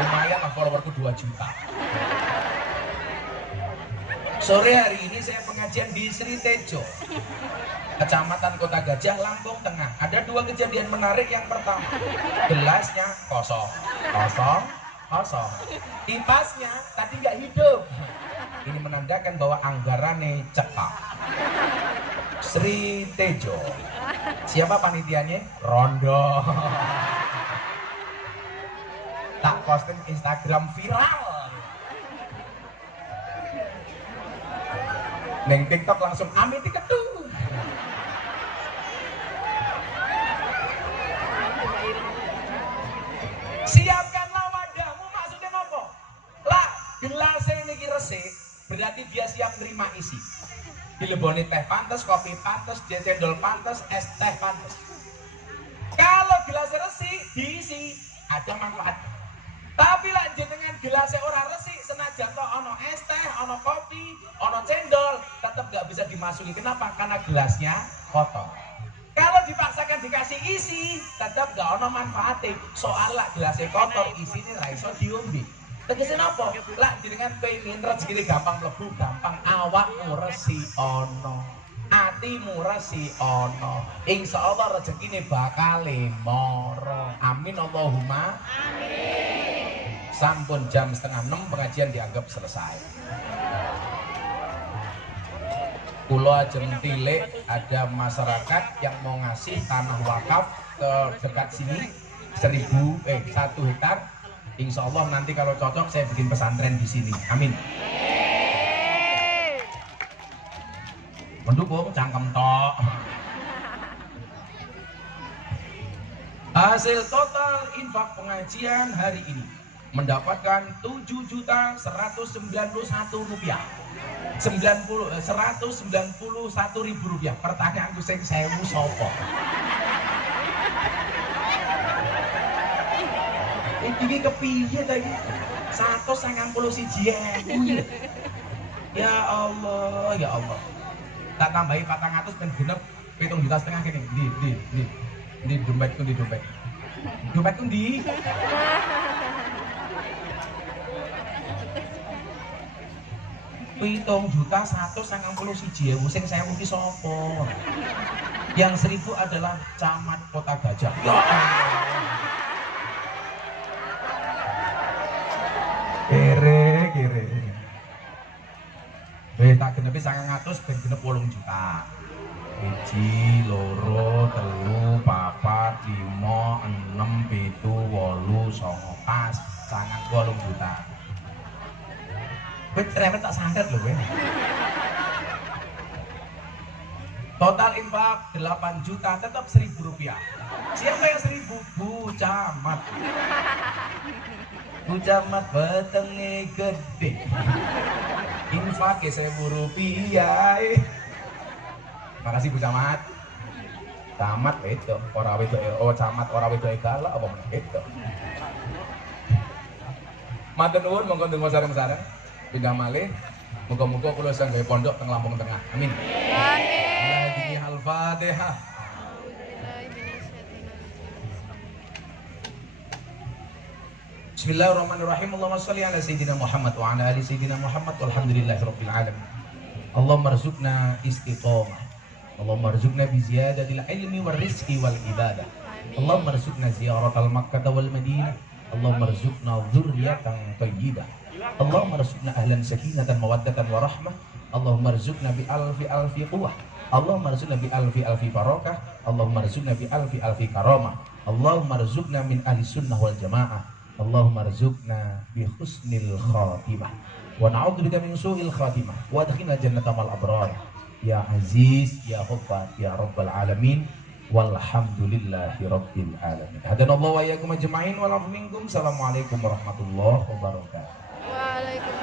Lumayan lah followerku 2 juta. Sore hari ini saya pengajian di Sri Tejo, Kecamatan Kota Gajah, Lampung Tengah. Ada 2 kejadian menarik. Yang pertama, gelasnya kosong. Kipasnya tadi nggak hidup. Ini menandakan bahwa anggarannya cekak. Sri Tejo. Siapa panitianya? Rondo. Tak posting Instagram viral. Neng TikTok langsung amit diketu. Siapkanlah wadahmu, maksudnya apa? Lah, gelasnya ini resik, berarti dia siap nerima isi. Dileboni teh pantes, kopi pantes, cendol pantes, es teh pantes. Kalau gelasnya resik, diisi, ada manfaat. Tapi lanjut dengan gelasnya orang resik, senajan toh ono es teh, ono kopi, ono cendol, tetap gak bisa dimasuki. Kenapa? Karena gelasnya kotor. Kalau dipaksakan dikasih isi, tetap gak ono manfaatnya. Soalnya gelasnya kotor, isinya raiso diombe. Tegesin apa? Lah jenengan pengen rezeki gampang mlebu, gampang awakmu resi ono. Atimu resi ono. Insya Allah rezekine bakal moro. Amin Allahumma amin. Sampun jam 5:30 pengajian dianggap selesai. Kulo ajeng tilik ada masyarakat yang mau ngasih tanah wakaf ke dekat sini 1 hektar. Insya Allah nanti kalau cocok saya bikin pesantren di sini. Amin. Mendukung cangkem tok. Hasil total infak pengajian hari ini mendapatkan Rp7.191. Rp191.000. Pertanyaanku sing 1000 sapa? Iki kepiye ta iki? 191.000. Ya Allah, ya Allah. Tak tambahi 400 ben genep 7,5 juta kene. Di dompetku, di dompet. Dompetku ndi? Pitung juta 191.000 sing 1000 ki sapa? Yang 1000 adalah camat Kota Gajah. Ya Allah. Kere. Tak genepi 900 ben genep 8 juta. 1, 2, 3, 4, 5, 6, 7, 8, 9, 10, 8 juta. Kowe cerewet tak santet lho kowe. Total infak 8 juta, tetap Rp1.000. Siapa yang 1.000? Bu Camat. Bu Camat wetenge gede. Infak Rp1.000. Makasih Bu Camat. Camat itu, ora wedok, oh camat ora wedok galak apa meneh itu. Matur nuwun monggo ndonga sareng-sareng. Pindah malih, muga-muga kula sang gawe pondok teng Lampung Tengah. Amin. Amin. Al-Fatihah. Bismillahirrahmanirrahim. Allahumma shalli ala sayyidina Muhammad wa ala ali sayyidina Muhammad walhamdulillahirabbil alamin. Allahumma rzuqna istiqamah. Allahumma rzuqna bi ziyadatil ilmi war rizqi wal ibadah. Allahumma rzuqna ziyaratal Makkah wal Madinah. Allahumma rzuqna dzurriyyatan thayyibah. Allahumma rzuqna ahlan sakinatan mawaddatan wa rahmah. Allahumma rzuqna bi alfi quwwah. Allahumma rzuqna bi alfi barakah. Allahumma rzuqna bi alfi karamah. Allahumma rzuqna min ahli sunnah wal jamaah. Allahumma rzuqna bi husnil khatimah. Wa na'udzubika min su'il khatimah. Wa adkhilna jannata mal abrar. Ya Aziz, ya Ghaffar, ya Rabbal alamin. Walhamdulillahi rabbil alamin. Hadanallahu wa iyyakum ajma'in wa lafu minkum. Assalamualaikum warahmatullahi wabarakatuh. Waalaikumsalam.